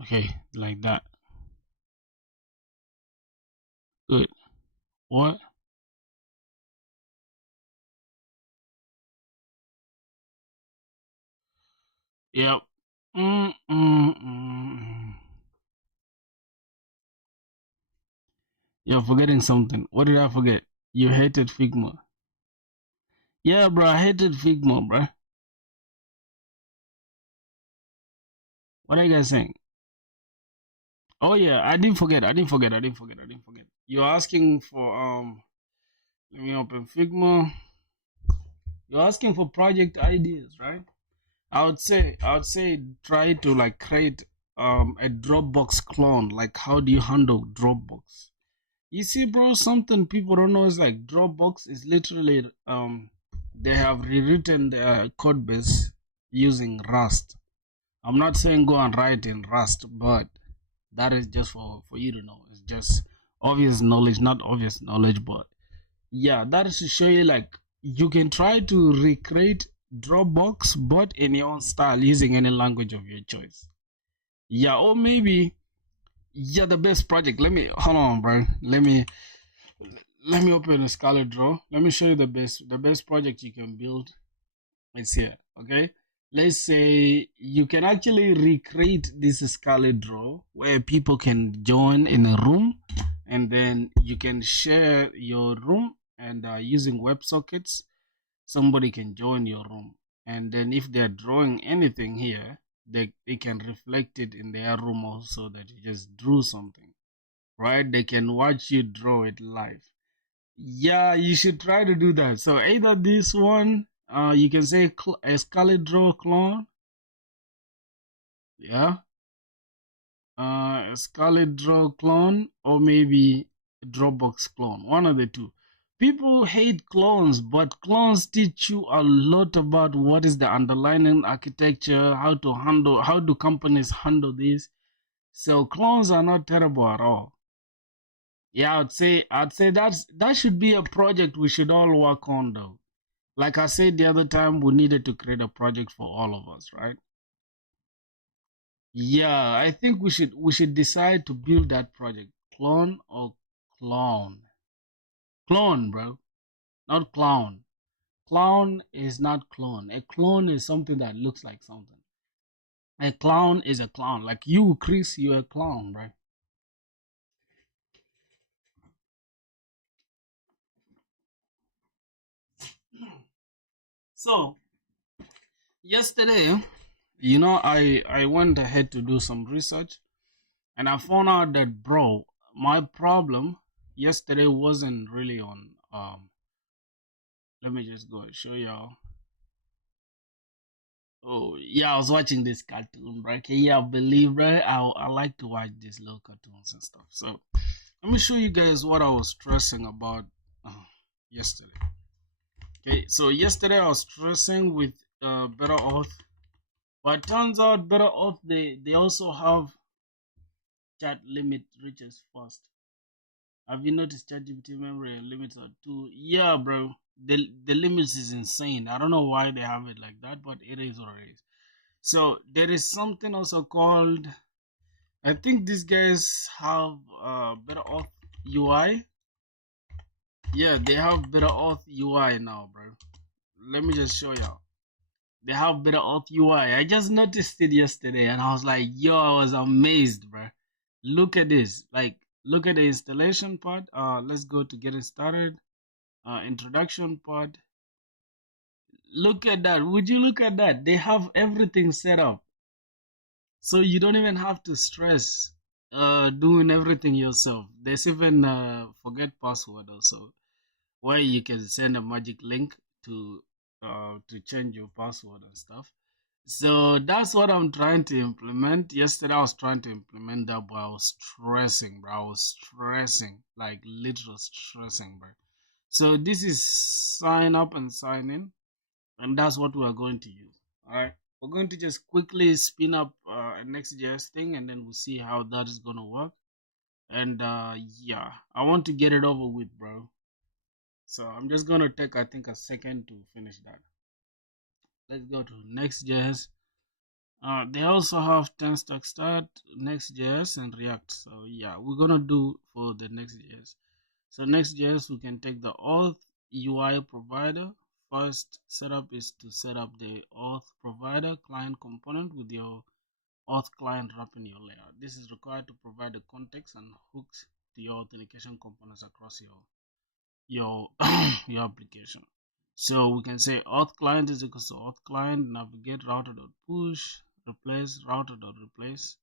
Okay, like that. Good. What? Yep. You're forgetting something. What did I forget? You hated Figma. Yeah, bro, I hated Figma, bro. What are you guys saying? Oh yeah, I didn't forget. You're asking for let me open Figma. You're asking for project ideas, right? I would say try to like create a Dropbox clone. Like how do you handle Dropbox? You see, bro, something people don't know is like Dropbox is literally they have rewritten their code base using Rust. I'm not saying go and write in Rust, but that is just for you to know. It's just obvious knowledge, not obvious knowledge, but yeah, that is to show you like you can try to recreate Dropbox, but in your own style using any language of your choice. Yeah, or maybe yeah, the best project. Let me hold on, bro. Let me open a Scarlet Draw. Let me show you the best project you can build. It's here. Okay. Let's say you can actually recreate this Scarlet Draw where people can join in a room, and then you can share your room, and using WebSockets, somebody can join your room, and then if they're drawing anything here, they can reflect it in their room also that you just drew something, right? They can watch you draw it live. Yeah, you should try to do that. So either this one, you can say a Scarlet Draw clone, yeah, a Scarlet Draw clone, or maybe a Dropbox clone. One of the two. People hate clones, but clones teach you a lot about what is the underlying architecture, how do companies handle this. So clones are not terrible at all. Yeah, I'd say that should be a project we should all work on though. Like I said the other time, we needed to create a project for all of us, right? Yeah, I think we should decide to build that project. Clone or clown? Clone, bro, not clown. Clown is not clone. A clone is something that looks like something. A clown is a clown. Like you, Chris, you're a clown, right? So yesterday, I went ahead to do some research, and I found out that, bro, my problem yesterday wasn't really on. Let me just go and show y'all. Oh yeah, I was watching this cartoon, bro. Can you believe, bro? I like to watch these little cartoons and stuff. So let me show you guys what I was stressing about yesterday. Okay, so yesterday I was stressing with Better Auth, but it turns out Better Auth they also have chat limit reaches first. Have you noticed ChatGPT memory limits are two? Yeah, bro. The limits is insane. I don't know why they have it like that, but it is what it is. So there is something also called. I think these guys have Better Auth UI. Yeah, they have Better Auth UI now, bro. Let me just show y'all. They have Better Auth UI. I just noticed it yesterday, and I was like, yo, I was amazed, bro. Look at this. Like, look at the installation part. Let's go to getting started. Introduction part. Look at that. Would you look at that? They have everything set up, so you don't even have to stress doing everything yourself. There's even forget password also, where you can send a magic link to change your password and stuff. So that's what I'm trying to implement. Yesterday I was trying to implement that, but I was stressing, bro. I was stressing, like literal stressing, bro. So this is sign up and sign in, and that's what we are going to use. All right, we're going to just quickly spin up a Next.js thing, and then we'll see how that is gonna work. And yeah, I want to get it over with, bro. So I'm just gonna take, I think, a second to finish that. Let's go to Next.js. They also have TenStack Start, Next.js, and React. So yeah, we're gonna do for the Next.js. So Next.js, we can take the auth UI provider. First setup is to set up the auth provider client component with your auth client wrapping your layout. This is required to provide the context and hooks to your authentication components across your your application. So we can say auth client is equal to auth client navigate router.push replace router.replace.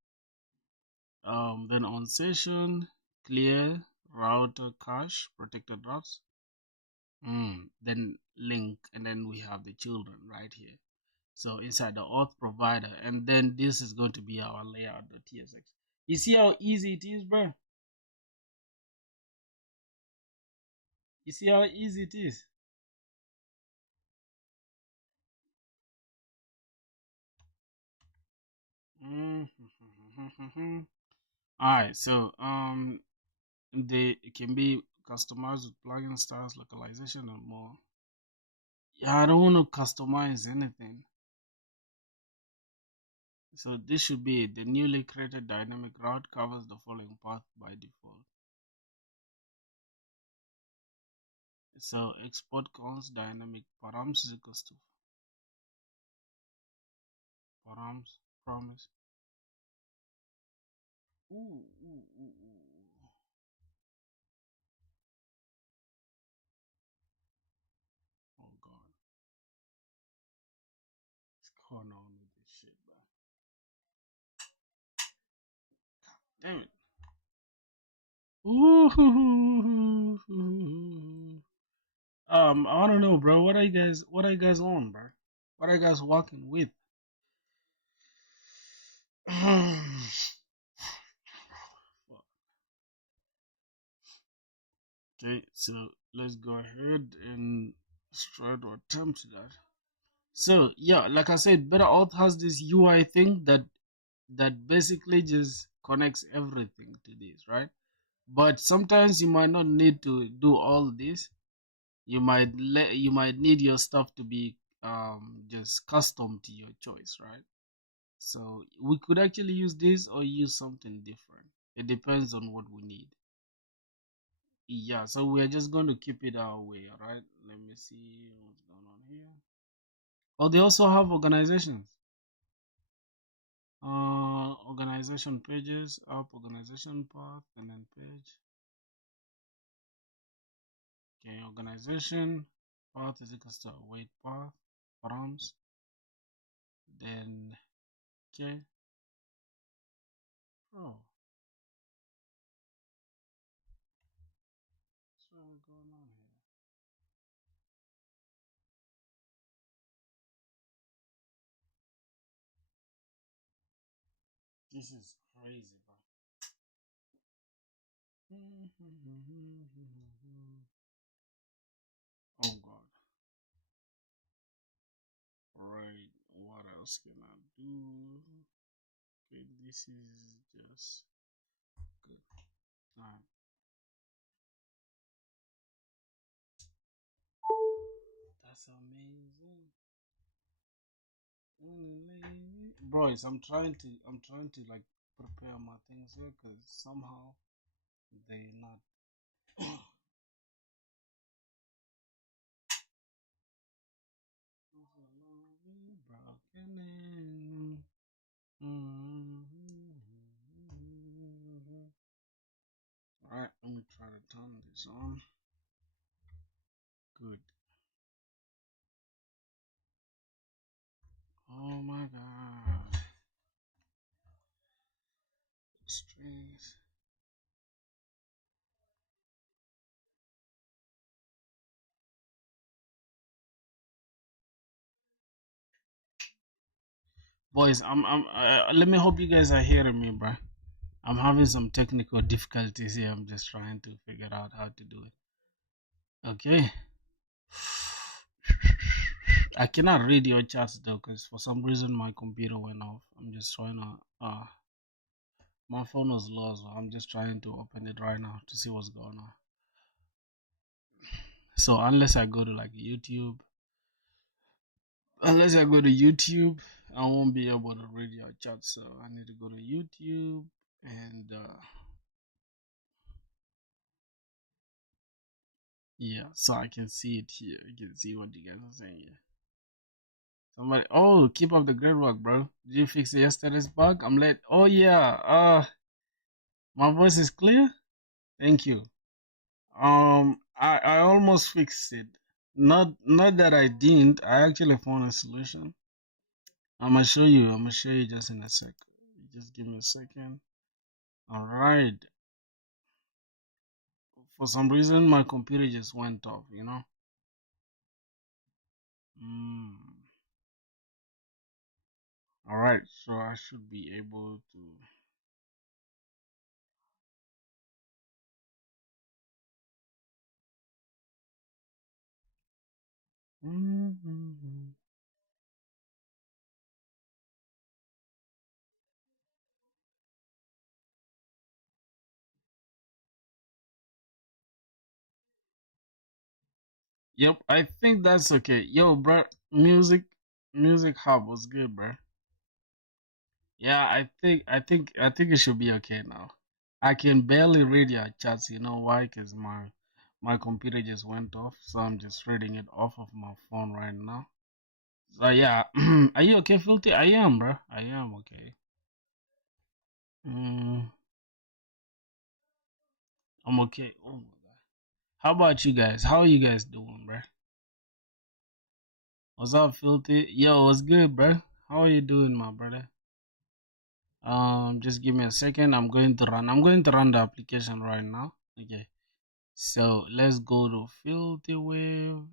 Then on session clear router cache protected routes. Then link, and then we have the children right here. So inside the auth provider, and then this is going to be our layout.tsx. You see how easy it is, bro? You see how easy it is? All right, so they can be customized with plugin styles, localization, and more. Yeah, I don't want to customize anything. So this should be it. The newly created dynamic route covers the following path by default. So export const dynamic params is equals to params promise. Ooh. Oh god, what's going on with this shit, bro? Damn it. Ooh. I don't know, bro. What are you guys on, bro? What are you guys walking with? Okay, so let's go ahead and try to attempt that. So yeah, like I said, Better Auth has this UI thing that basically just connects everything to this, right? But sometimes you might not need to do all this. You might need your stuff to be just custom to your choice, right? So we could actually use this or use something different. It depends on what we need. Yeah, so we're just going to keep it our way, all right? Let me see what's going on here. Oh, they also have organizations. Organization pages, up organization path, and then page. Okay, organization path is equals to await path, params, then okay. Oh, what's going on here? This is crazy, bro. Oh god. Right. What else can I do? Okay, this is just good. Alright. That's amazing. Boys, I'm trying to like prepare my things here because somehow they not. Broken. Alright, let me try to turn this on. Good. Oh my god. Strings. Boys, let me hope you guys are hearing me, bro. I'm having some technical difficulties here. I'm just trying to figure out how to do it. Okay. I cannot read your chats though, because for some reason my computer went off. I'm just trying to. My phone was low, so I'm just trying to open it right now to see what's going on. So unless I go to like YouTube, I won't be able to read your chat. So I need to go to YouTube and yeah, so I can see it here. You can see what you guys are saying here. Somebody, oh, keep up the great work, bro. Did you fix yesterday's bug? I'm late. Oh yeah. My voice is clear. Thank you. I almost fixed it. Not that I didn't. I actually found a solution. I'm gonna show you. I'm gonna show you just in a sec. Just give me a second. All right. For some reason, my computer just went off. You know. Mm. All right. So I should be able to. Mm-hmm. Yep, I think that's okay. Yo, bro, music hub was good, bro. Yeah, I think it should be okay now. I can barely read your chats. You know why? Cause my computer just went off, so I'm just reading it off of my phone right now. So yeah, are you okay, Filthy? I am, bro. I am okay. Mm, I'm okay. Oh my god. How about you guys? How are you guys doing, bro? What's up, Filthy? Yo, what's good, bro? How are you doing, my brother? Just give me a second. I'm going to run the application right now. Okay. So let's go to Filthy Wave.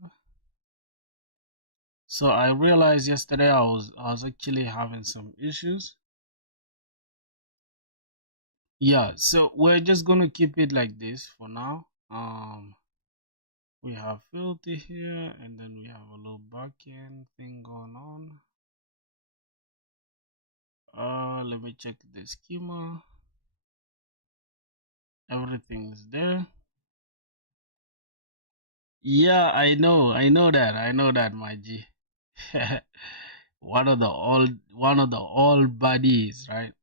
So I realized yesterday I was actually having some issues. Yeah, so we're just gonna keep it like this for now. We have Filthy here, and then we have a little backend thing going on. Let me check the schema. Everything is there. Yeah, I know that, my G. One of the old buddies, right?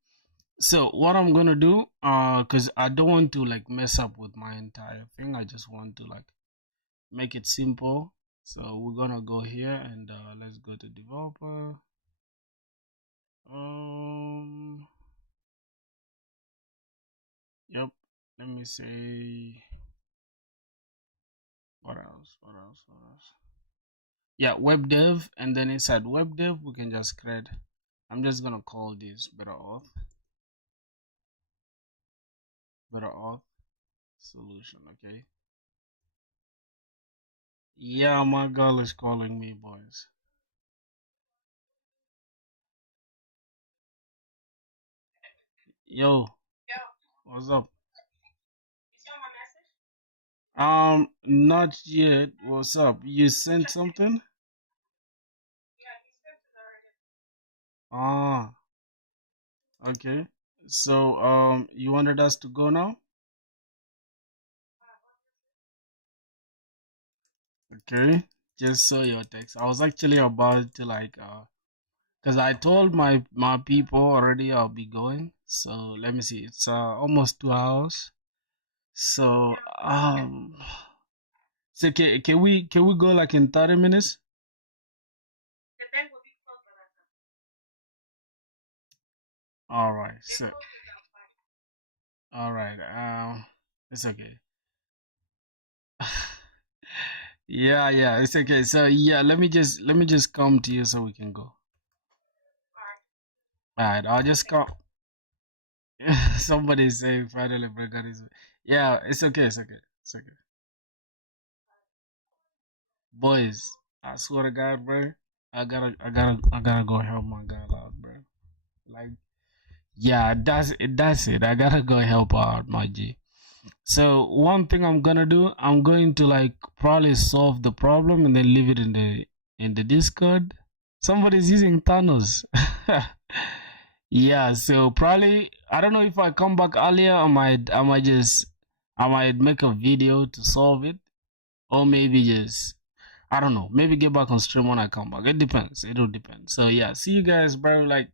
So what I'm gonna do, cause I don't want to like mess up with my entire thing. I just want to like make it simple. So we're gonna go here and let's go to developer. Um, yep. Let me say what else? What else? What else? Yeah, web dev, and then inside web dev we can just create. I'm just gonna call this better auth solution. Okay. Yeah, my girl is calling me, boys. Yo, what's up? Not yet. What's up? You sent something? Ah, okay. So, you wanted us to go now? Okay. Just saw your text. I was actually about to like, cause I told my people already I'll be going. So let me see. It's almost 2 hours. So, so can we go like in 30 minutes? All right. So, all right. It's okay. Yeah, yeah, it's okay. So yeah, let me just come to you so we can go. All right, I'll just come. Somebody's saying finally break is. Yeah, it's okay. It's okay. It's okay. Boys, I swear to God, bro, I gotta go help my guy out, bro. Like, yeah, that's it. I gotta go help out my G. So one thing I'm gonna do, I'm going to like probably solve the problem and then leave it in the Discord. Somebody's using Thanos. Yeah, so probably I don't know if I come back earlier, I might make a video to solve it, or maybe just I don't know, maybe get back on stream when I come back. It depends. It'll depend. So yeah, see you guys, bro. Like,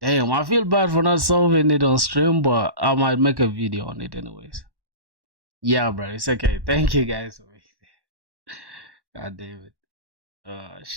damn, I feel bad for not solving it on stream, but I might make a video on it anyways. Yeah, bro, it's okay. Thank you guys. God damn it.